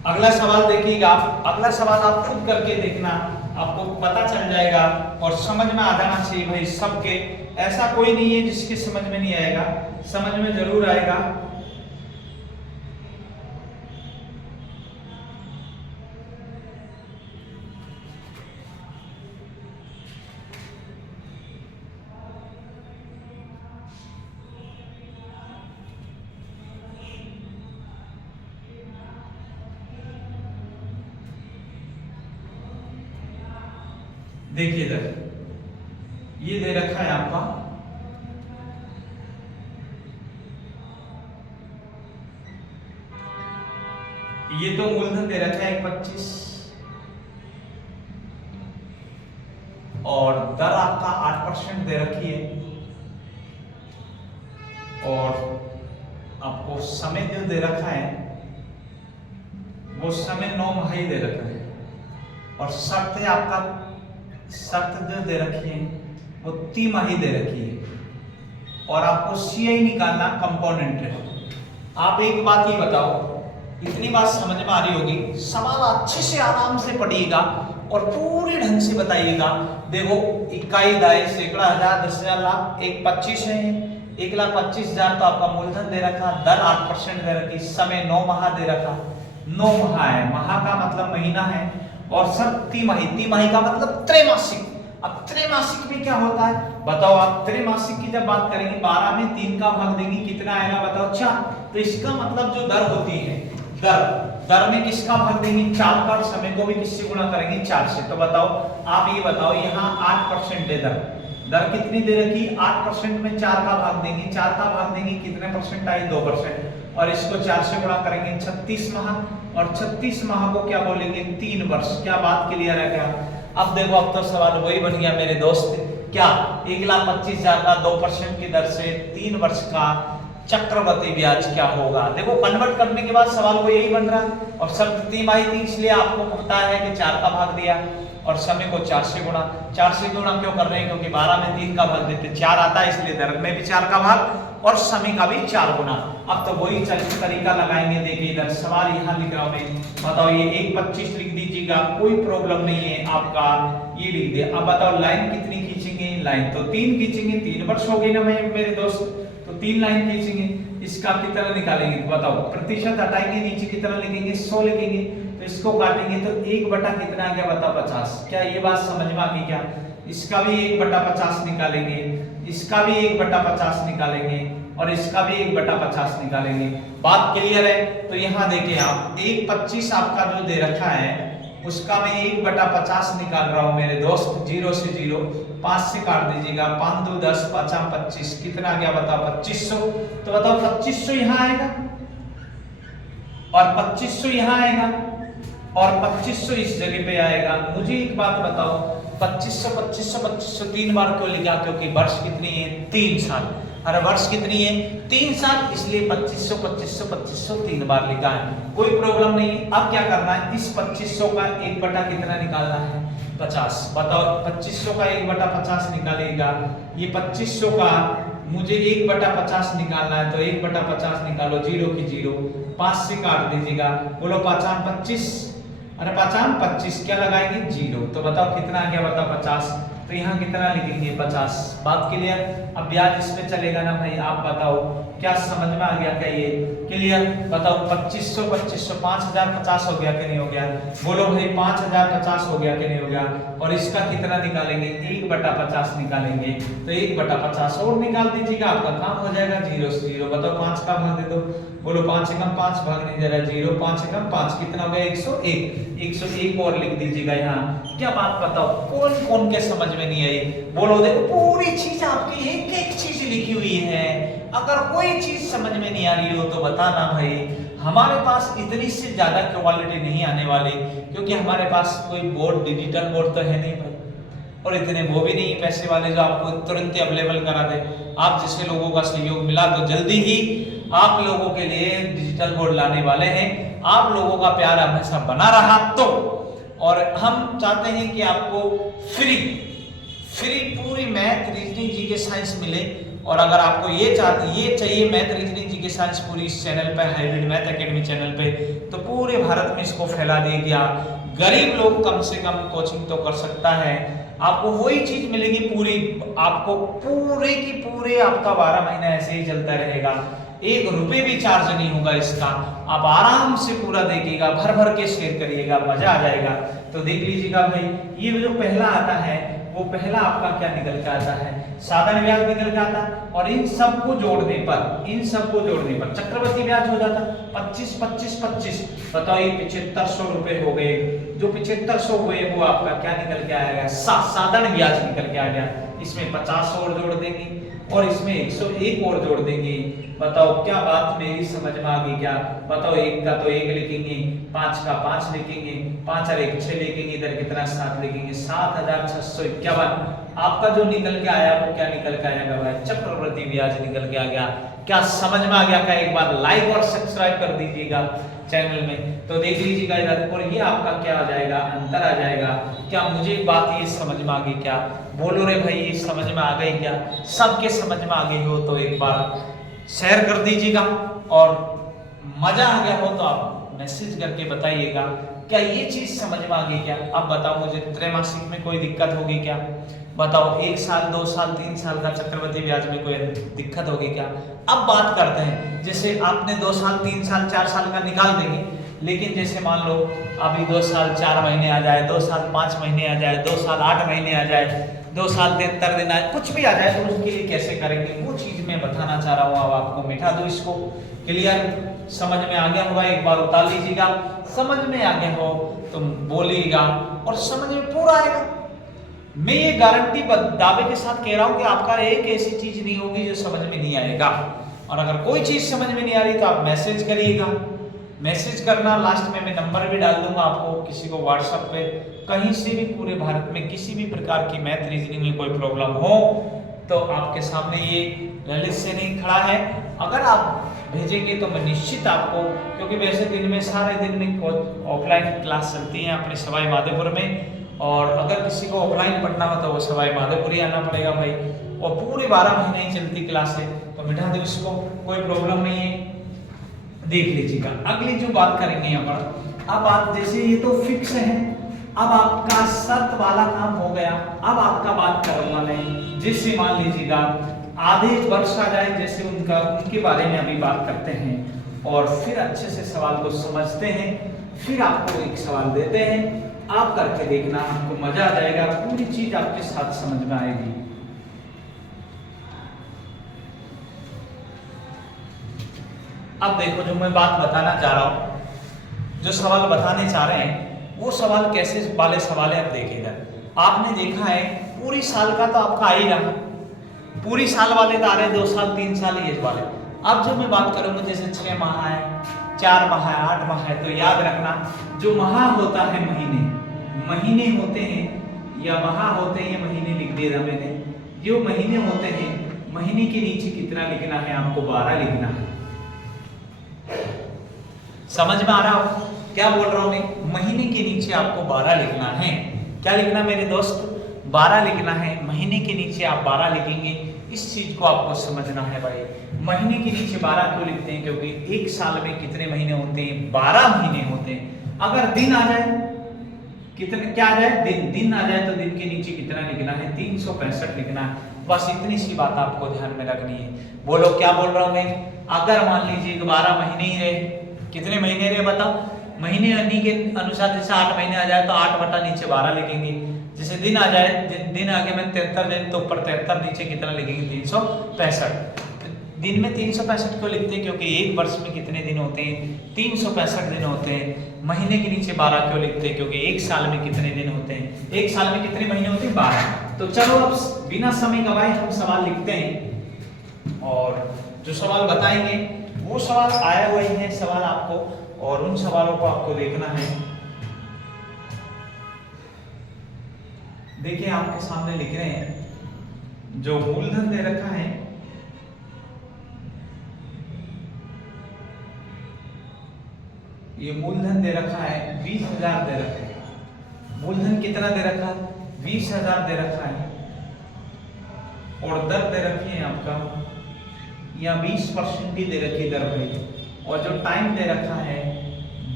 अगला सवाल देखिएगा। अगला सवाल आप खुद करके देखना, आपको पता चल जाएगा और समझ में आ जाना चाहिए भाई सबके। ऐसा कोई नहीं है जिसके समझ में नहीं आएगा, समझ में जरूर आएगा। देखिए इधर ये दे रखा है आपका, ये तो मूलधन दे रखा है 1.25 और दर आपका 8% दे रखी है और आपको समय जो दे रखा है वो समय 9 माह ही दे रखा है और शर्त है आपका, शर्त जो दे रखी है वो 3 माही दे रखी है और आपको सीआई निकालना कंपाउंड इंटरेस्ट। आप एक बात ही बताओ, इतनी बात समझ में आ रही होगी, सवाल अच्छे से आराम से पढ़िएगा और पूरे ढंग से बताइएगा। देखो इकाई, दाई, सैकड़ा, हजार, 10,000, लाख, 1.25 है, 1,25,000 तो आपका मूलधन दे रखा, दर 8% दे रखी, समय 9 माह दे रखा। 9 माह है, माह का मतलब महीना है और सर तिमाही, तिमाही का मतलब त्रैमासिक। अब त्रैमासिक में क्या होता है बताओ आप? त्रैमासिक की जब बात करेंगे 12 में 3 का भाग देंगे, कितना आएगा बताओ? 4। तो इसका मतलब जो दर होती है, दर में किसका भाग देंगे? 4 का। समय को भी किससे गुणा करेंगे? 4 से। तो बताओ आप ये बताओ, यहाँ 8% है दर, दर कितनी दे रखी? 8% में 4 का भाग देंगे, 4 का भाग देंगे कितने परसेंट आए? 2%। और इसको 4 से गुणा करेंगे 36 माह और 36 माह को क्या बोलेंगे? 3 वर्ष। क्या बात क्लियर है क्या? अब देखो, अब तो सवाल वही बन गया मेरे दोस्त, क्या 1,25,000 का 2% की दर से 3 वर्ष का चक्रवृद्धि ब्याज क्या होगा? देखो कन्वर्ट करने के बाद सवाल को यही बन रहा है और शर्त तिमाही थी, इसलिए आपको पता है कि 4 का भाग दिया और समय को 4 से गुणा। 4 से गुणा क्यों कर रहे हैं? क्योंकि 12 में 3 का भाग देते 4 आता है, इसलिए दर में भी 4 का भाग और समय का भी 4 गुना। अब तो वही तरीका लगाएंगे। देखिए इधर सवाल यहाँ लिख रहा हूं मैं, बताओ ये 1.25 लिख दीजिएगा, कोई प्रॉब्लम नहीं है आपका, ये लिख दिया। अब बताओ लाइन कितनी खींचेंगे? लाइन तो 3 खींचेंगे, 3 वर्ष हो गए ना मेरे दोस्त, तो 3 लाइन खींचेंगे। इसका कितना निकालेंगे बताओ? प्रतिशत हटाएंगे, नीचे कितना लिखेंगे? 100 लिखेंगे। तो इसको काटेंगे तो 1 बटा कितना आ गया बताओ? 50। क्या ये बात समझ में आ गई क्या? इसका भी 1 बटा 50 निकालेंगे, इसका भी 1 बटा 50 निकालेंगे और इसका भी 1 बटा 50 निकालेंगे। बात क्लियर है? तो यहाँ देखिए आप 1.25 आपका जो दे रखा है उसका मैं 1 बटा 50 निकाल रहा हूं मेरे दोस्त। 0 से 0, 5 से काट दीजिएगा, 5 2 10, 5 25, कितना आ गया बताओ? 2500। तो बताओ 2500 यहाँ आएगा और 2500 यहाँ आएगा और 2500 इस जगह पे आएगा। मुझे एक बात बताओ, 2500 2500 2500 3 बार क्यों लिखा? क्योंकि वर्ष कितनी है? 3 साल। और वर्ष कितनी है 3 साल, इसलिए 2500 2500 2500 3 बार लिखा है, कोई प्रॉब्लम नहीं है। अब क्या करना है, इस 2500 का 1 बटा कितना निकालना है 50। बताओ 2500 का 1/50 निकालेगा, ये 2500 का मुझे 1/50 निकालना है, तो 1/50 निकालो, 0 की 0, 5 से काट दीजिएगा, बोलो 5 25, अरे 5 25 क्या लगाएंगे 0, तो बताओ कितना आ गया, बताओ 50, तो यहाँ कितना लिखेंगे 50। बात क्लियर। अब ब्याज इसमें चलेगा ना भाई, आप बताओ क्या समझ में आ गया क्या, ये क्लियर। बताओ 2500 2500 5050 हो गया कि नहीं हो गया, बोलो भाई 5050 हो गया कि नहीं हो गया। और इसका कितना निकालेंगे 1/50 निकालेंगे, तो 1/50 और निकाल दीजिएगा, आपका काम हो जाएगा 0 से 0। बताओ 5 का भाग दे दो, बोलो 5 एकम 5 भाग नहीं दे रहा 0, 5 एकम 5 कितना हो गया 101, 101 और लिख दीजिएगा यहाँ। क्या बात बताओ कौन कौन के समझ में नहीं आई, बोलो। देखो पूरी चीज आपकी एक एक चीज लिखी हुई है, अगर कोई चीज समझ में नहीं आ रही हो तो बताना भाई। हमारे पास इतनी से ज्यादा क्वालिटी नहीं आने वाली, क्योंकि हमारे पास कोई बोर्ड डिजिटल बोर्ड तो है नहीं भाई, और इतने वो भी नहीं पैसे वाले जो आपको तुरंत अवेलेबल करा दे। आप जैसे लोगों का सहयोग मिला तो जल्दी ही आप लोगों के लिए डिजिटल बोर्ड लाने वाले हैं। आप लोगों का प्यार हमेशा बना रहा तो, और हम चाहते हैं कि आपको फ्री पूरी मैथ रीजनिंग जीके साइंस मिले। और अगर आपको ये चाहिए मैथ रीजनिंग जीके साइंस पूरी इस चैनल पे, हाइब्रिड मैथ एकेडमी चैनल पे, तो पूरे भारत में इसको फैला दीजिए। गरीब लोग कम से कम कोचिंग तो कर सकता है, आपको वही चीज मिलेगी पूरी, आपको पूरे की पूरे आपका 12 महीना ऐसे ही चलता रहेगा, 1 रुपए भी चार्ज नहीं होगा इसका, आप आराम से पूरा देखिएगा, भर भर के शेयर करिएगा, मजा आ जाएगा। तो देख लीजिएगा भाई, ये जो पहला आता है वो पहला आपका क्या निकल के आता है, साधारण ब्याज निकल के आता, और इन सबको जोड़ने पर चक्रवृद्धि ब्याज हो जाता 25 25 25। बताओ ये 7500 रुपए हो गए, जो 7500 हुए वो आपका क्या निकल के आएगा, साधारण ब्याज निकल के आ गया। इसमें 50 और जोड़ देंगे और इसमें 101 और जोड़ देंगे। बताओ क्या बात मेरी समझ में आ गई क्या, बताओ 1 का तो 1 लिखेंगे, 5 का 5 लिखेंगे, 5 और 1 6 लिखेंगे, इधर कितना 7 लिखेंगे, 7651। आपका जो निकल के आया वो क्या निकल के आएगा भाई, चक्रवृद्धि ब्याज निकल के आ गया। क्या समझ में आ गया क्या, एक बार लाइक और सब्सक्राइब कर दीजिएगा चैनल में, तो देख लीजिएगा इधर, और ये आपका क्या आ जाएगा, अंतर आ जाएगा। क्या मुझे बात ये समझ में आ गई क्या, बोलो रे भाई ये समझ में आ गई क्या, सबके समझ में आ गई हो तो एक बार शेयर कर दीजिएगा, और मजा आ गया हो तो आप मैसेज करके बताइएगा क्या ये चीज समझ में आ गई क्या। अब बताओ मुझे त्रैमासिक में कोई दिक्कत होगी क्या, बताओ 1 साल 2 साल 3 साल का चक्रवृद्धि ब्याज में कोई दिक्कत होगी क्या। अब बात करते हैं, जैसे आपने 2 साल 3 साल 4 साल का निकाल देंगे, लेकिन जैसे मान लो अभी 2 साल 4 महीने आ जाए, 2 साल 5 महीने आ जाए, 2 साल 8 महीने आ जाए, 2 साल 73 दिन आए, कुछ भी आ जाए, तो उसके लिए कैसे करेंगे वो चीज मैं बताना चाह रहा हूँ। अब आपको मिटा दो इसको, क्लियर समझ में आ गया होगा, एक बार उतार लीजिएगा, समझ में आ गया हो तो बोलिएगा, और समझ में पूरा आएगा। मैं ये गारंटी दावे के साथ कह रहा हूं कि आपका एक ऐसी चीज नहीं होगी जो समझ में नहीं आएगा। और अगर कोई चीज समझ में नहीं आ रही तो आप मैसेज करिएगा, मैसेज करना, लास्ट में मैं नंबर भी डाल दूंगा आपको, किसी को व्हाट्सएप पे कहीं से भी पूरे भारत में किसी भी प्रकार की मैथ रीजनिंग में कोई प्रॉब्लम हो तो आपके सामने ये ललित सैनिक खड़ा है। अगर आप भेजेंगे तो मैं निश्चित आपको, क्योंकि वैसे दिन में सारे दिन में ऑफलाइन क्लास चलती है अपने सवाई माधोपुर में, और अगर किसी को ऑफलाइन पढ़ना हो तो वो सवाई माधोपुर ही आना पड़ेगा भाई, और पूरे 12 महीने ही चलती क्लास है, तो मिटा दो इसको, कोई प्रॉब्लम नहीं है। देख लीजिएगा अगली जो बात करेंगे यहाँ पर, अब आप जैसे ये तो फिक्स है, अब आपका शर्त वाला काम हो गया। अब आपका बात करूंगा मैं, जैसे मान लीजिएगा आधे वर्ष आ जाए, जैसे उनके बारे में अभी बात करते हैं, और फिर अच्छे से सवाल को समझते हैं, फिर आपको एक सवाल देते हैं, आप करके देखना, आपको मजा आ जाएगा, पूरी चीज आपके साथ समझ में आएगी। अब देखो जो मैं बात बताना चाह रहा हूं, जो सवाल बताने चाह रहे हैं वो सवाल कैसे वाले सवाल है। अब देखिएगा, आपने देखा है पूरी साल का तो आपका आ ही रहा, पूरी साल वाले तो आ रहे 2 साल 3 साल ये वाले। अब जो मैं बात करूंगा जैसे 6 माह है, 4 माह है, 8 माह है, तो याद रखना जो माह होता है महीने होते हैं, या माह होते हैं, ये महीने लिख दिया मैंने, जो महीने होते हैं महीने के नीचे कितना लिखना है आपको? 12 लिखना है। समझ में आ रहा हो क्या बोल रहा हूं मैं? महीने के नीचे आपको 12 लिखना है। क्या लिखना मेरे दोस्त? 12 लिखना है। महीने के नीचे आप 12 लिखेंगे। इस चीज को आपको समझना है भाई। महीने के नीचे 12 क्यों लिखते हैं? क्योंकि एक साल में कितने महीने होते हैं? 12 महीने होते हैं। अगर दिन आ जाए, कितने क्या आ जाए? दिन आ जाए तो दिन के नीचे कितना लिखना है? 365 लिखना है। बस इतनी सी बात आपको ध्यान में रखनी है। बोलो क्या बोल रहा हूं मैं? अगर मान लीजिए 12 महीने ही रहे, कितने महीने रहे बताओ? महीने के अनुसार जैसे 8 महीने आ जाए तो 8 बटा नीचे 12 लिखेंगे। जैसे दिन आ जाए, दिन आगे में 73 दिन तो ऊपर 73 नीचे कितना लिखेंगे? 365। दिन में 365 क्यों लिखते हैं? क्योंकि एक वर्ष में कितने दिन होते हैं? 365 दिन होते हैं। महीने के नीचे 12 क्यों लिखते हैं? क्योंकि एक साल में कितने दिन होते हैं? एक साल में कितने महीने होते हैं? 12। तो चलो अब बिना समय गवाए हम सवाल लिखते हैं और जो सवाल बताएंगे वो सवाल आया हुआ ही है सवाल आपको, और उन सवालों को आपको देखना है। देखिए आपके सामने लिख रहे हैं, जो मूलधन दे रखा है ये मूलधन दे रखा है 20,000 दे रखा है। मूलधन कितना दे रखा है? 20,000 दे रखा है। और दर दे रखी है आपका या 20% की दे रखी दर भाई। और जो टाइम दे रखा है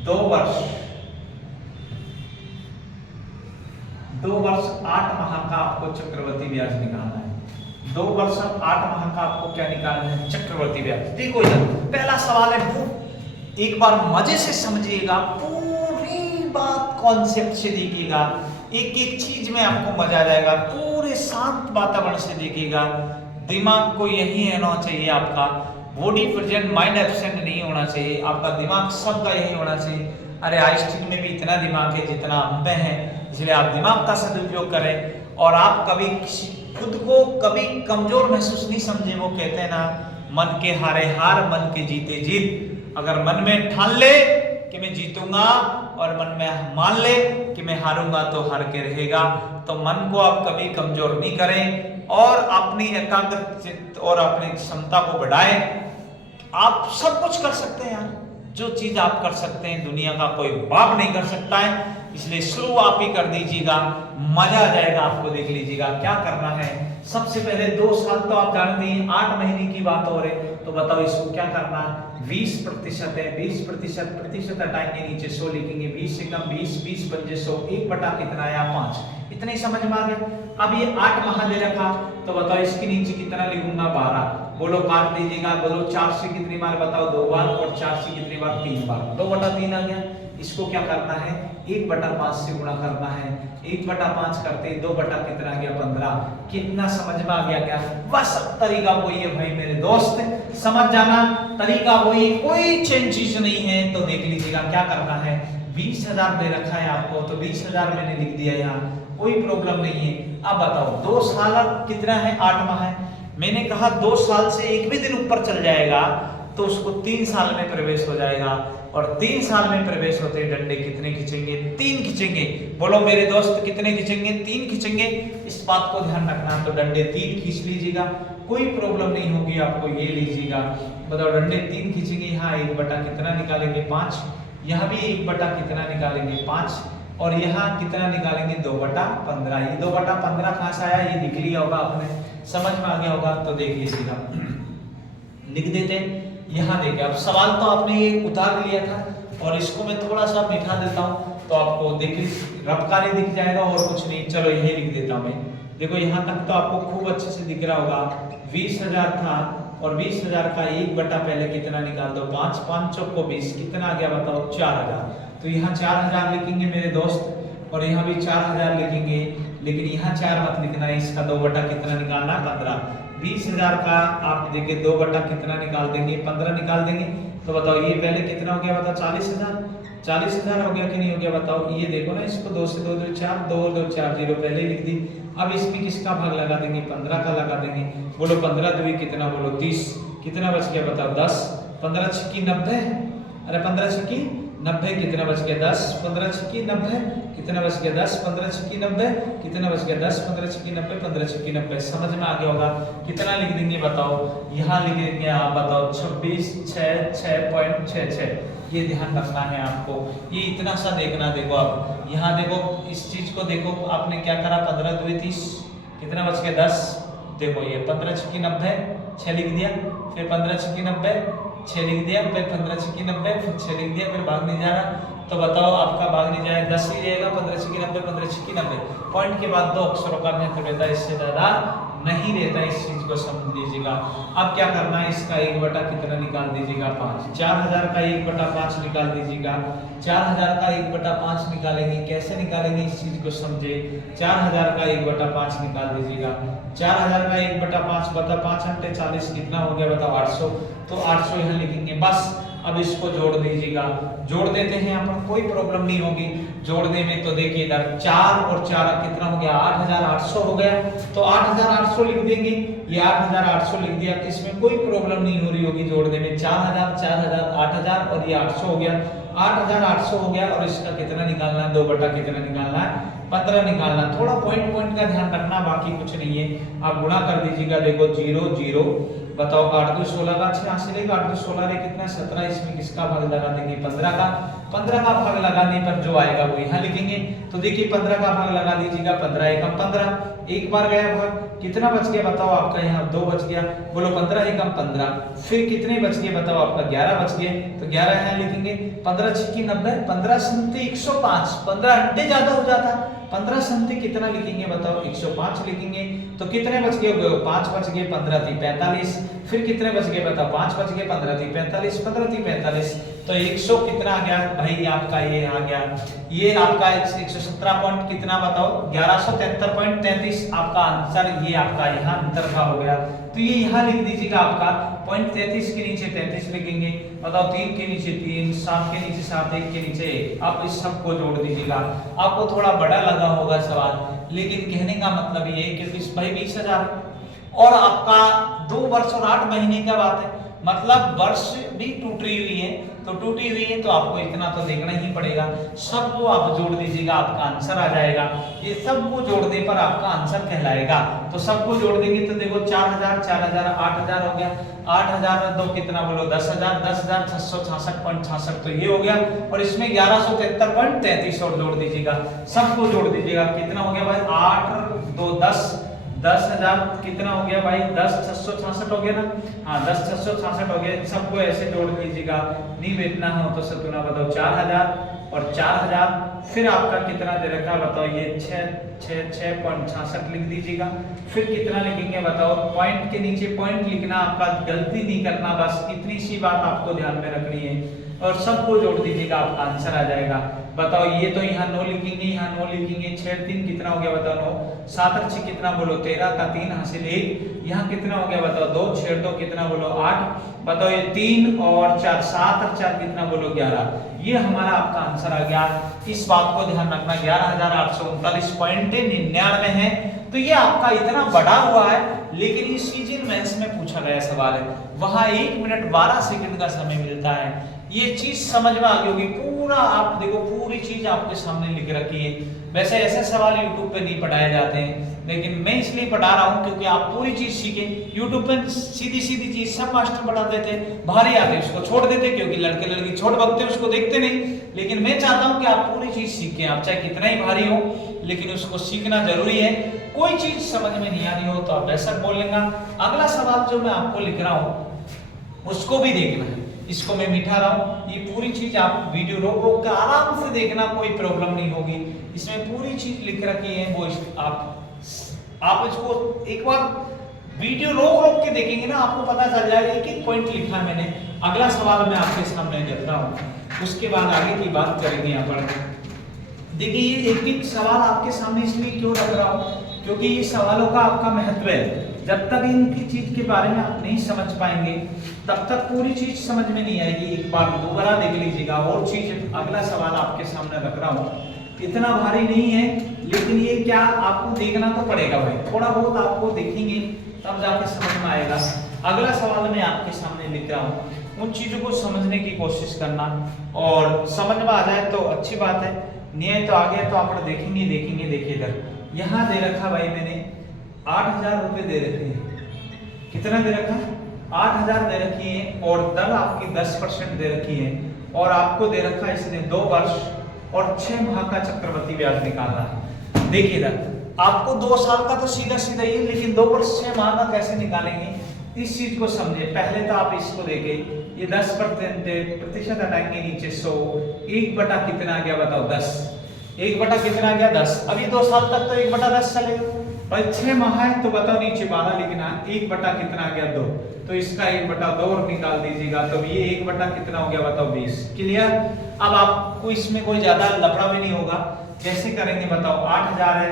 2 वर्ष, 2 वर्ष 8 माह का आपको चक्रवर्ती ब्याज निकालना है। 2 वर्ष 8 माह का आपको क्या निकालना है? चक्रवर्ती ब्याज। देखो यार पहला सवाल है, एक बार मजे से समझिएगा, पूरी बात कॉन्सेप्ट से देखिएगा, एक एक चीज में आपको मजा आ जाएगा। पूरे शांत वातावरण से देखिएगा। दिमाग को यही रहना चाहिए आपका, बॉडी प्रेजेंट माइंड एब्सेंट नहीं होना चाहिए। आपका दिमाग सबका यही होना चाहिए। अरे आइंस्टीन में भी इतना दिमाग है जितना हम में है, इसलिए आप दिमाग का सदुपयोग करें। और आप कभी खुद को कभी कमजोर महसूस नहीं समझे। वो कहते हैं ना, मन के हारे हार, मन के जीते जीत। अगर मन में ठान ले कि मैं जीतूंगा और मन में मान ले कि मैं हारूंगा तो हार के रहेगा। तो मन को आप कभी कमजोर नहीं करें और अपनी एकाग्रचित्त और अपनी क्षमता को बढ़ाएं। आप सब कुछ कर सकते हैं यार, जो चीज आप कर सकते हैं दुनिया का कोई बाप नहीं कर सकता है। इसलिए शुरू आप ही कर दीजिएगा, मजा आ जाएगा आपको। देख लीजिएगा क्या करना है। सबसे पहले 2 साल तो आप जानते हैं, 8 महीने की बात हो रही, तो बताओ इसको क्या करना है। 20% है, 20% प्रतिशत हटाएंगे, नीचे 100 लिखेंगे। 20 से कम 20, 20 पंजे 100, 1 बटा कितना आया? 5। इतने ही समझ में आ गया। अब ये 8 माह दे रखा, तो बताओ इसके नीचे कितना लिखूंगा? 12। बोलो काट दीजिएगा। बोलो 4 से कितनी बार बताओ? 2 बार। और 4 से कितनी बार? 3 बार। 2 बटा 3 आ गया। इसको क्या करना है? 1 बटा 5 से गुणा करना है। 1 बटा 5 करते 2 बटा कितना आ गया? 15। कितना समझ में आ गया क्या? बस तरीका वही है भाई मेरे दोस्त, समझ जाना, तरीका वही, कोई चीज नहीं है। तो देख लीजिएगा क्या करना है। 20,000 दे रखा है आपको, तो 20,000 मैंने लिख दिया यहाँ, कोई प्रॉब्लम नहीं है। अब बताओ 2 साल कितना है? 8 माह है। मैंने कहा 2 साल से एक भी दिन ऊपर चल जाएगा तो उसको 3 साल में प्रवेश हो जाएगा। और 3 साल में प्रवेश होते डंडे कितने खींचेंगे? 3 खींचेंगे। बोलो मेरे दोस्त कितने खींचेंगे? 3 खींचेंगे। इस बात को ध्यान रखना। तो डंडे 3 खींच लीजिएगा, कोई प्रॉब्लम नहीं होगी आपको। ये लीजिएगा, बताओ डंडे 3 खींचेंगे। यहाँ 1 बटा कितना निकालेंगे? 5। यहाँ भी 1 बटा कितना निकालेंगे? 5। और यहाँ कितना निकालेंगे? 2 बटा 15। ये 2 बटा 15 कहाँ से आया? ये लिख लिया होगा आपने, समझ में आ गया होगा। तो देख लीजिएगा, लिख देते हैं। यहाँ देखिए, अब सवाल तो आपने ये उतार लिया था और इसको मैं थोड़ा सा बिठा देता हूँ तो आपको देखिए रफ्तारी दिख जाएगा और कुछ नहीं। चलो यही लिख देता हूँ मैं। देखो यहाँ तक तो आपको खूब अच्छे से दिख रहा होगा। 20,000 था और 20,000 का 1 बटा पहले कितना निकाल दो? 5। 5 चौक को 20, कितना आ गया बताओ? 4,000। तो यहाँ 4,000 लिखेंगे मेरे दोस्त और यहाँ भी 4,000 लिखेंगे, लेकिन यहाँ 4 मत लिखना है। इसका 2 बटा कितना निकालना? 15। 20,000 का आप देखिए 2 बटा कितना निकाल देंगे? 15 निकाल देंगे। तो बताओ ये पहले कितना हो गया? बताओ 40,000। 40,000 हो गया कि नहीं हो गया बताओ? ये देखो ना, इसको 2 से 2 2 4, 2 2 4 0 पहले ही लिख दी। अब इसमें किसका भाग लगा देंगे? 15 का लगा देंगे। बोलो 15 2 कितना? बोलो 30। कितना बच गया बताओ? 10। 15 छक्की 90। अरे 15 छक्की 90 कितना बच गया 10, 15 छक्की 90 कितना बच गया 10, 15 छक्की 90 कितना बच गया 10, 15 छक्की 90 15 छक्की 90। समझ में आ गया होगा। कितना लिख देंगे बताओ, यहाँ लिख देंगे आप बताओ 26 6 6.66। ये ध्यान रखना है आपको, ये इतना सा देखना। देखो आप यहाँ देखो, इस चीज को देखो, आपने क्या करा 15 2 30 कितना बच गया 10। देखो ये 15 छक्की 90 6 लिख दिया, फिर 15 छक्की 90 6 लिख दिया, फिर 15 छक्की 90 फिर 6 लिख दिया, फिर भाग नहीं जा रहा। तो बताओ आपका भाग नहीं जाएगा 10 ही रहेगा। 15 छक्की 90 15 छक्की 90। पॉइंट के बाद 2 अक्षरों का महत्व रहता है, इससे ज्यादा नहीं रहता। इस चीज को समझ लीजिएगा। अब क्या करना है, इसका 1 बटा कितना निकाल दीजिएगा 5। 4000 का 1 बटा 5 निकाल दीजिएगा। 4000 का 1 बटा 5 निकालेंगे, कैसे निकालेंगे इस चीज को समझे। 4000 का 1 बटा 5 निकाल दीजिएगा। 4000 का 1 बटा 5 बता 5 अंटे 40 कितना हो गया बताओ 800। तो 800 यहाँ लिखेंगे बस। अब इसको जोड़ दीजिएगा, जोड़ देते हैं, यहाँ पर कोई प्रॉब्लम नहीं होगी जोड़ने में। तो देखिए इधर 4 और 4 कितना हो गया 8800 हो गया। तो 8800 लिख देंगे, ये 8800 लिख दिया, तो इसमें कोई प्रॉब्लम नहीं हो रही होगी जोड़ने में। 4000 4000 8000 और ये 800 हो गया, 8800 हो गया। और इसका कितना निकालना है 2 बटा कितना निकालना है 15 निकालना। थोड़ा पॉइंट का ध्यान रखना, बाकी कुछ नहीं है। आप गुणा कर दीजिएगा। देखो 0 0 बताओ 8 2 16 का 86 लेगा, 8 2 16 रे कितना 17। इसमें किसका भाग लगा देंगे 15 का। 15 का भाग लगाने पर जो आएगा वो यहाँ लिखेंगे। तो देखिए 15 का भाग लगा दीजिएगा। 15 एकम 15, एक बार गया भाग, कितना बच गया बताओ आपका यहाँ 2 बच गया। बोलो 15 एकम 15, फिर कितने बच गए बताओ आपका 11 बच गए। तो 11 यहाँ लिखेंगे। 15 छक्की 90, 15 संति 105, 15 अंडे ज्यादा हो जाता। 15 संति कितना लिखेंगे बताओ 105 लिखेंगे। तो कितने बच गए 5 बच गए, 15 थी 45, फिर कितने बच गए बताओ 5 बच गए, 15 थी 45, 15 थी 45। तो 100 कितना आ गया भाई आपका, ये आ गया, ये आपका 117 पॉइंट कितना बताओ 1173.33 आपका आंसर। ये आपका यहाँ अंतर का हो गया। तो ये यहाँ लिख दीजिएगा आपका पॉइंट 33 के नीचे 33 लिखेंगे। बताओ 3 के नीचे 3, 7 के नीचे 7, 1 के नीचे 1। आप इस सब को जोड़ दीजिएगा। आपको थोड़ा बड़ा लगा होगा सवाल, लेकिन कहने का मतलब ये है क्योंकि भाई 20,000 और आपका 2 वर्ष और 8 महीने का बात है, मतलब वर्ष भी टूटी हुई है। तो टूटी हुई है तो आपको इतना तो देखना ही पड़ेगा। सबको आप जोड़ दीजिएगा, आपका आंसर आ जाएगा। ये सबको जोड़ने पर आपका आंसर कहलाएगा। तो सबको जोड़ देंगे तो देखो 4000 4000 8000 हो गया। 8000 में 2 कितना बोलो 10,000, 10,666.66 तो ये हो गया। और इसमें 1173.33 और जोड़ दीजिएगा। सबको जोड़ दीजिएगा, कितना हो गया भाई 8 2 10, 10,000 कितना हो गया भाई 10,666 हो गया ना। हाँ 10,666 हो गया। सबको ऐसे जोड़ दीजिएगा, नहीं बेचना हो तो सतुना बताओ 4000 और 4000, फिर आपका कितना दे रखा बताओ ये 6.66 लिख दीजिएगा। फिर कितना लिखेंगे बताओ, पॉइंट के नीचे पॉइंट लिखना, आपका गलती नहीं करना, बस इतनी सी बात आपको ध्यान में रखनी है। और सबको जोड़ दीजिएगा, आपका आंसर आ जाएगा। बताओ ये तो यहाँ 9 लिखेंगे, यहाँ 9 लिखेंगे। 6 3 कितना हो गया बताओ 9, 7 6 कितना बोलो 13 का 3 हासिल 1, यहाँ कितना हो गया बताओ 2, 6 2 कितना बोलो 8। बताओ ये 3 और 4 7 और 4 कितना बोलो 11। ये हमारा आपका आंसर आ गया। इस बात को ध्यान रखना 11,839.99 है। तो ये आपका इतना बड़ा हुआ है, लेकिन ये सीजन मेंस में पूछा गया सवाल है। वहां 1 मिनट 12 सेकंड का समय मिलता है। ये चीज समझ में आ गई होगी। पूरा आप देखो, पूरी चीज आपके सामने लिख रखी है। वैसे ऐसे सवाल YouTube पे नहीं पढ़ाए जाते हैं, लेकिन मैं इसलिए पढ़ा रहा हूँ क्योंकि आप पूरी चीज सीखें। YouTube पे सीधी सीधी चीज सब मास्टर पढ़ा देते हैं, भारी आते उसको छोड़ देते, क्योंकि लड़के लड़की छोड़ बगते उसको देखते नहीं। लेकिन मैं चाहता हूँ कि आप पूरी चीज सीखें। आप चाहे कितना ही भारी हो, लेकिन उसको सीखना जरूरी है। कोई चीज समझ में नहीं आ रही हो तो आप बेशक बोल लेना। अगला सवाल जो मैं आपको लिख रहा हूँ उसको भी देखना है। इसको मैं मिठा रहा हूँ। ये पूरी चीज आप वीडियो रोक रोक कर आराम से देखना, कोई प्रॉब्लम नहीं होगी। इसमें पूरी चीज लिख रखी है, वो आप इसको एक बार वीडियो रोक रोक के देखेंगे ना, आपको पता चल जाएगा एक एक पॉइंट लिखा है मैंने। अगला सवाल मैं आपके सामने रख रहा हूँ, उसके बाद आगे की बात करेंगे यहाँ पर। देखिए ये एक एक सवाल आपके सामने इसलिए क्यों रख रहा हूँ, क्योंकि ये सवालों का आपका महत्व है। जब तक इनकी चीज के बारे में आप नहीं समझ पाएंगे, तब तक पूरी चीज समझ में नहीं आएगी। एक बार दोबारा देख लीजिएगा। और चीज अगला सवाल आपके सामने रख रहा हूँ, इतना भारी नहीं है, लेकिन ये क्या आपको देखना तो पड़ेगा भाई। थोड़ा बहुत आपको देखेंगे तब जाके समझ में आएगा। अगला सवाल मैं आपके सामने लिख रहा हूँ, उन चीजों को समझने की कोशिश करना, और समझ में आ जाए तो अच्छी बात है, नहीं तो आ गया तो आप देखेंगे। देखिए इधर यहाँ दे रखा भाई मैंने 8,000 रुपए दे रखे हैं। कितना दे रखा? 8,000 दे रखी है, और दर आपकी 10% दे रखी है, और आपको दे रखा है इसने 2 वर्ष और 6 माह का चक्रवृद्धि ब्याज निकालना है। देखिए इधर आपको 2 साल का तो सीधा ही है, लेकिन 2 वर्ष 6 माह का कैसे निकालेंगे इस चीज को समझे। पहले तो आप इसको देखे, ये 10% हटाएंगे नीचे 100, 1 बटा कितना आ गया बताओ 10, 1 बटा कितना आ गया 10। अभी 2 साल तक तो 1/10 चलेगा, और 6 माह है तो बताओ नीचे 12 लिखना, 1 बटा कितना आ गया 2, तो इसका 1/2 और निकाल दीजिएगा, तो ये 1 बटा कितना हो गया बताओ 20। क्लियर? अब आपको इसमें कोई ज्यादा लफड़ा भी नहीं होगा। कैसे करेंगे बताओ? 8,000 है,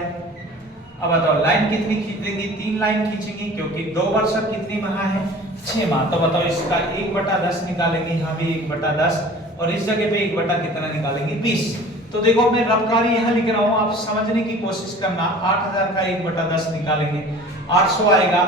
अब बताओ लाइन कितनी खींच देंगे? 3 लाइन खींचेंगे, क्योंकि 2 वर्ष और कितनी माह है? 6 माह। तो बताओ इसका 1/10 निकालेंगे, यहाँ भी 1/10, और इस जगह पे 1 बटा कितना निकालेंगे 20। तो देखो मैं रफकारी यहाँ लिख रहा हूँ, आप समझने की कोशिश करना। 8,000 का 1/10 निकालेंगे 800 आएगा,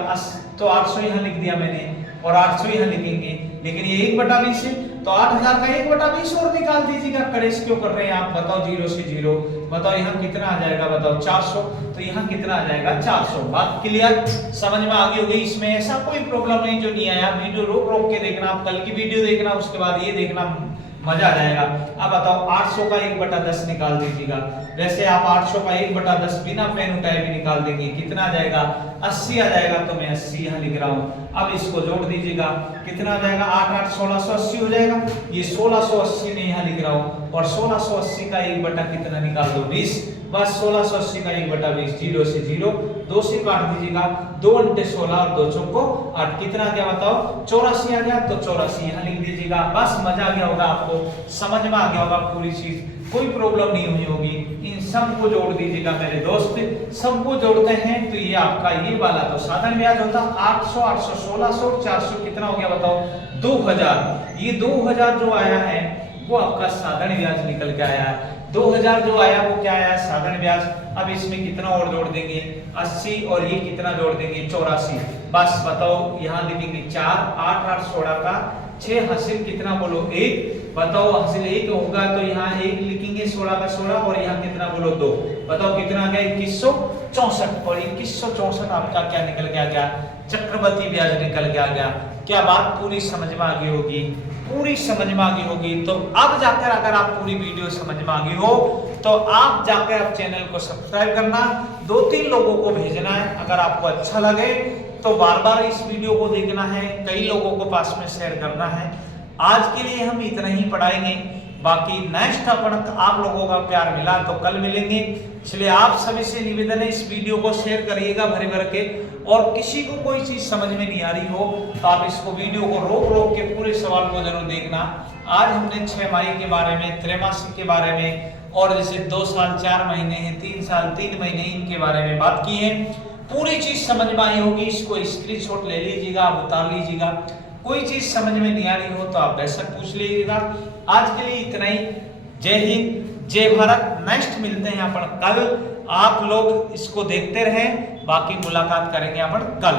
तो 800 यहाँ लिख दिया मैंने, और 800 यहाँ लिखेंगे, लेकिन ये 1/20 है, तो 8,000 का 1/20 और निकाल दीजिएगा। करेस क्यों कर रहे हैं आप? बताओ 0 से 0, बताओ यहाँ कितना आ जाएगा बताओ 400, तो यहाँ कितना आ जाएगा 400। बात क्लियर? समझ में आ गई होगी। इसमें ऐसा कोई प्रॉब्लम नहीं जो नहीं आया। वीडियो रोक के देखना, आप कल की वीडियो देखना, उसके बाद ये देखना, मजा आ जाएगा। अब बताओ 800 का 1/10 निकाल दीजिएगा। वैसे आप 800 का 1/10 बिना पेन उठाए भी निकाल देंगे, कितना आ जाएगा 80 आ जाएगा, तो मैं 80 यहाँ लिख रहा हूँ। अब इसको जोड़ दीजिएगा, कितना आ जाएगा 8 8 1680 हो जाएगा, ये 1680 में यहाँ लिख रहा हूँ, और 1680 का 1 बटा कितना निकाल दो 20, बस 1680 का 1/20, 0 से 0, 2 से काट दीजिएगा, 2 × 16 और 2 चौको 8, कितना आ गया बताओ 84 आ गया, तो 84 यहाँ लिख दीजिएगा। बस मजा आ गया होगा, आपको समझ में आ गया होगा पूरी चीज, कोई प्रॉब्लम नहीं हुई होगी। इन सबको जोड़ दीजिएगा मेरे दोस्त, सबको जोड़ते हैं तो ये आपका ये वाला तो साधारण ब्याज होता 800 800 1600 400 कितना हो गया बताओ 2000। ये 2000 जो आया है वो आपका साधारण ब्याज निकल के आया है। 2000 जो आया वो क्या आया साधारण ब्याज। अब इसमें कितना और जोड़ देंगे 80, और ये कितना जोड़ देंगे 84। बस बताओ यहाँ लिखेंगे 4 8 8 16 का 6 हासिल कितना बोलो 1, बताओ हासिल 1 होगा तो यहाँ 1 लिखेंगे 16 का 16, और यहाँ कितना बोलो 2, बताओ कितना आ गया 2164, और 2164 आपका क्या निकल के आ गया चक्रवृद्धि ब्याज निकल के आ गया। क्या बात पूरी समझ में आ गई होगी? पूरी समझ में आ गई होगी। तो अब जाकर अगर आप पूरी वीडियो समझ में आ गई हो तो आप जाकर आप चैनल को सब्सक्राइब करना, 2-3 लोगों को भेजना है। अगर आपको अच्छा लगे तो बार-बार इस वीडियो को देखना है, कई लोगों को पास में शेयर करना है। आज के लिए हम इतना ही पढ़ाएंगे, बाकी नेक्स्ट अपन आप लोगों का प्यार मिला तो कल मिलेंगे। इसलिए आप सभी से निवेदन है इस वीडियो को शेयर करिएगा भर भर के, और किसी को कोई चीज समझ में नहीं आ रही हो तो आप इसको वीडियो को रोक के पूरे सवाल को जरूर देखना। आज हमने 6 माह के बारे में, त्रैमासिक के बारे में, और जैसे 2 साल 4 महीने हैं, 3 साल 3 महीने इनके बारे में बात की है। पूरी चीज समझ में आई होगी, इसको स्क्रीनशॉट ले लीजिएगा, आप उतार लीजिएगा। कोई चीज समझ में नहीं आ रही हो तो आप बेशक पूछ लीजिएगा। आज के लिए इतना ही। जय हिंद, जय भारत। नेक्स्ट मिलते हैं अपन कल। आप लोग इसको देखते रहें, बाकी मुलाकात करेंगे अपन कल।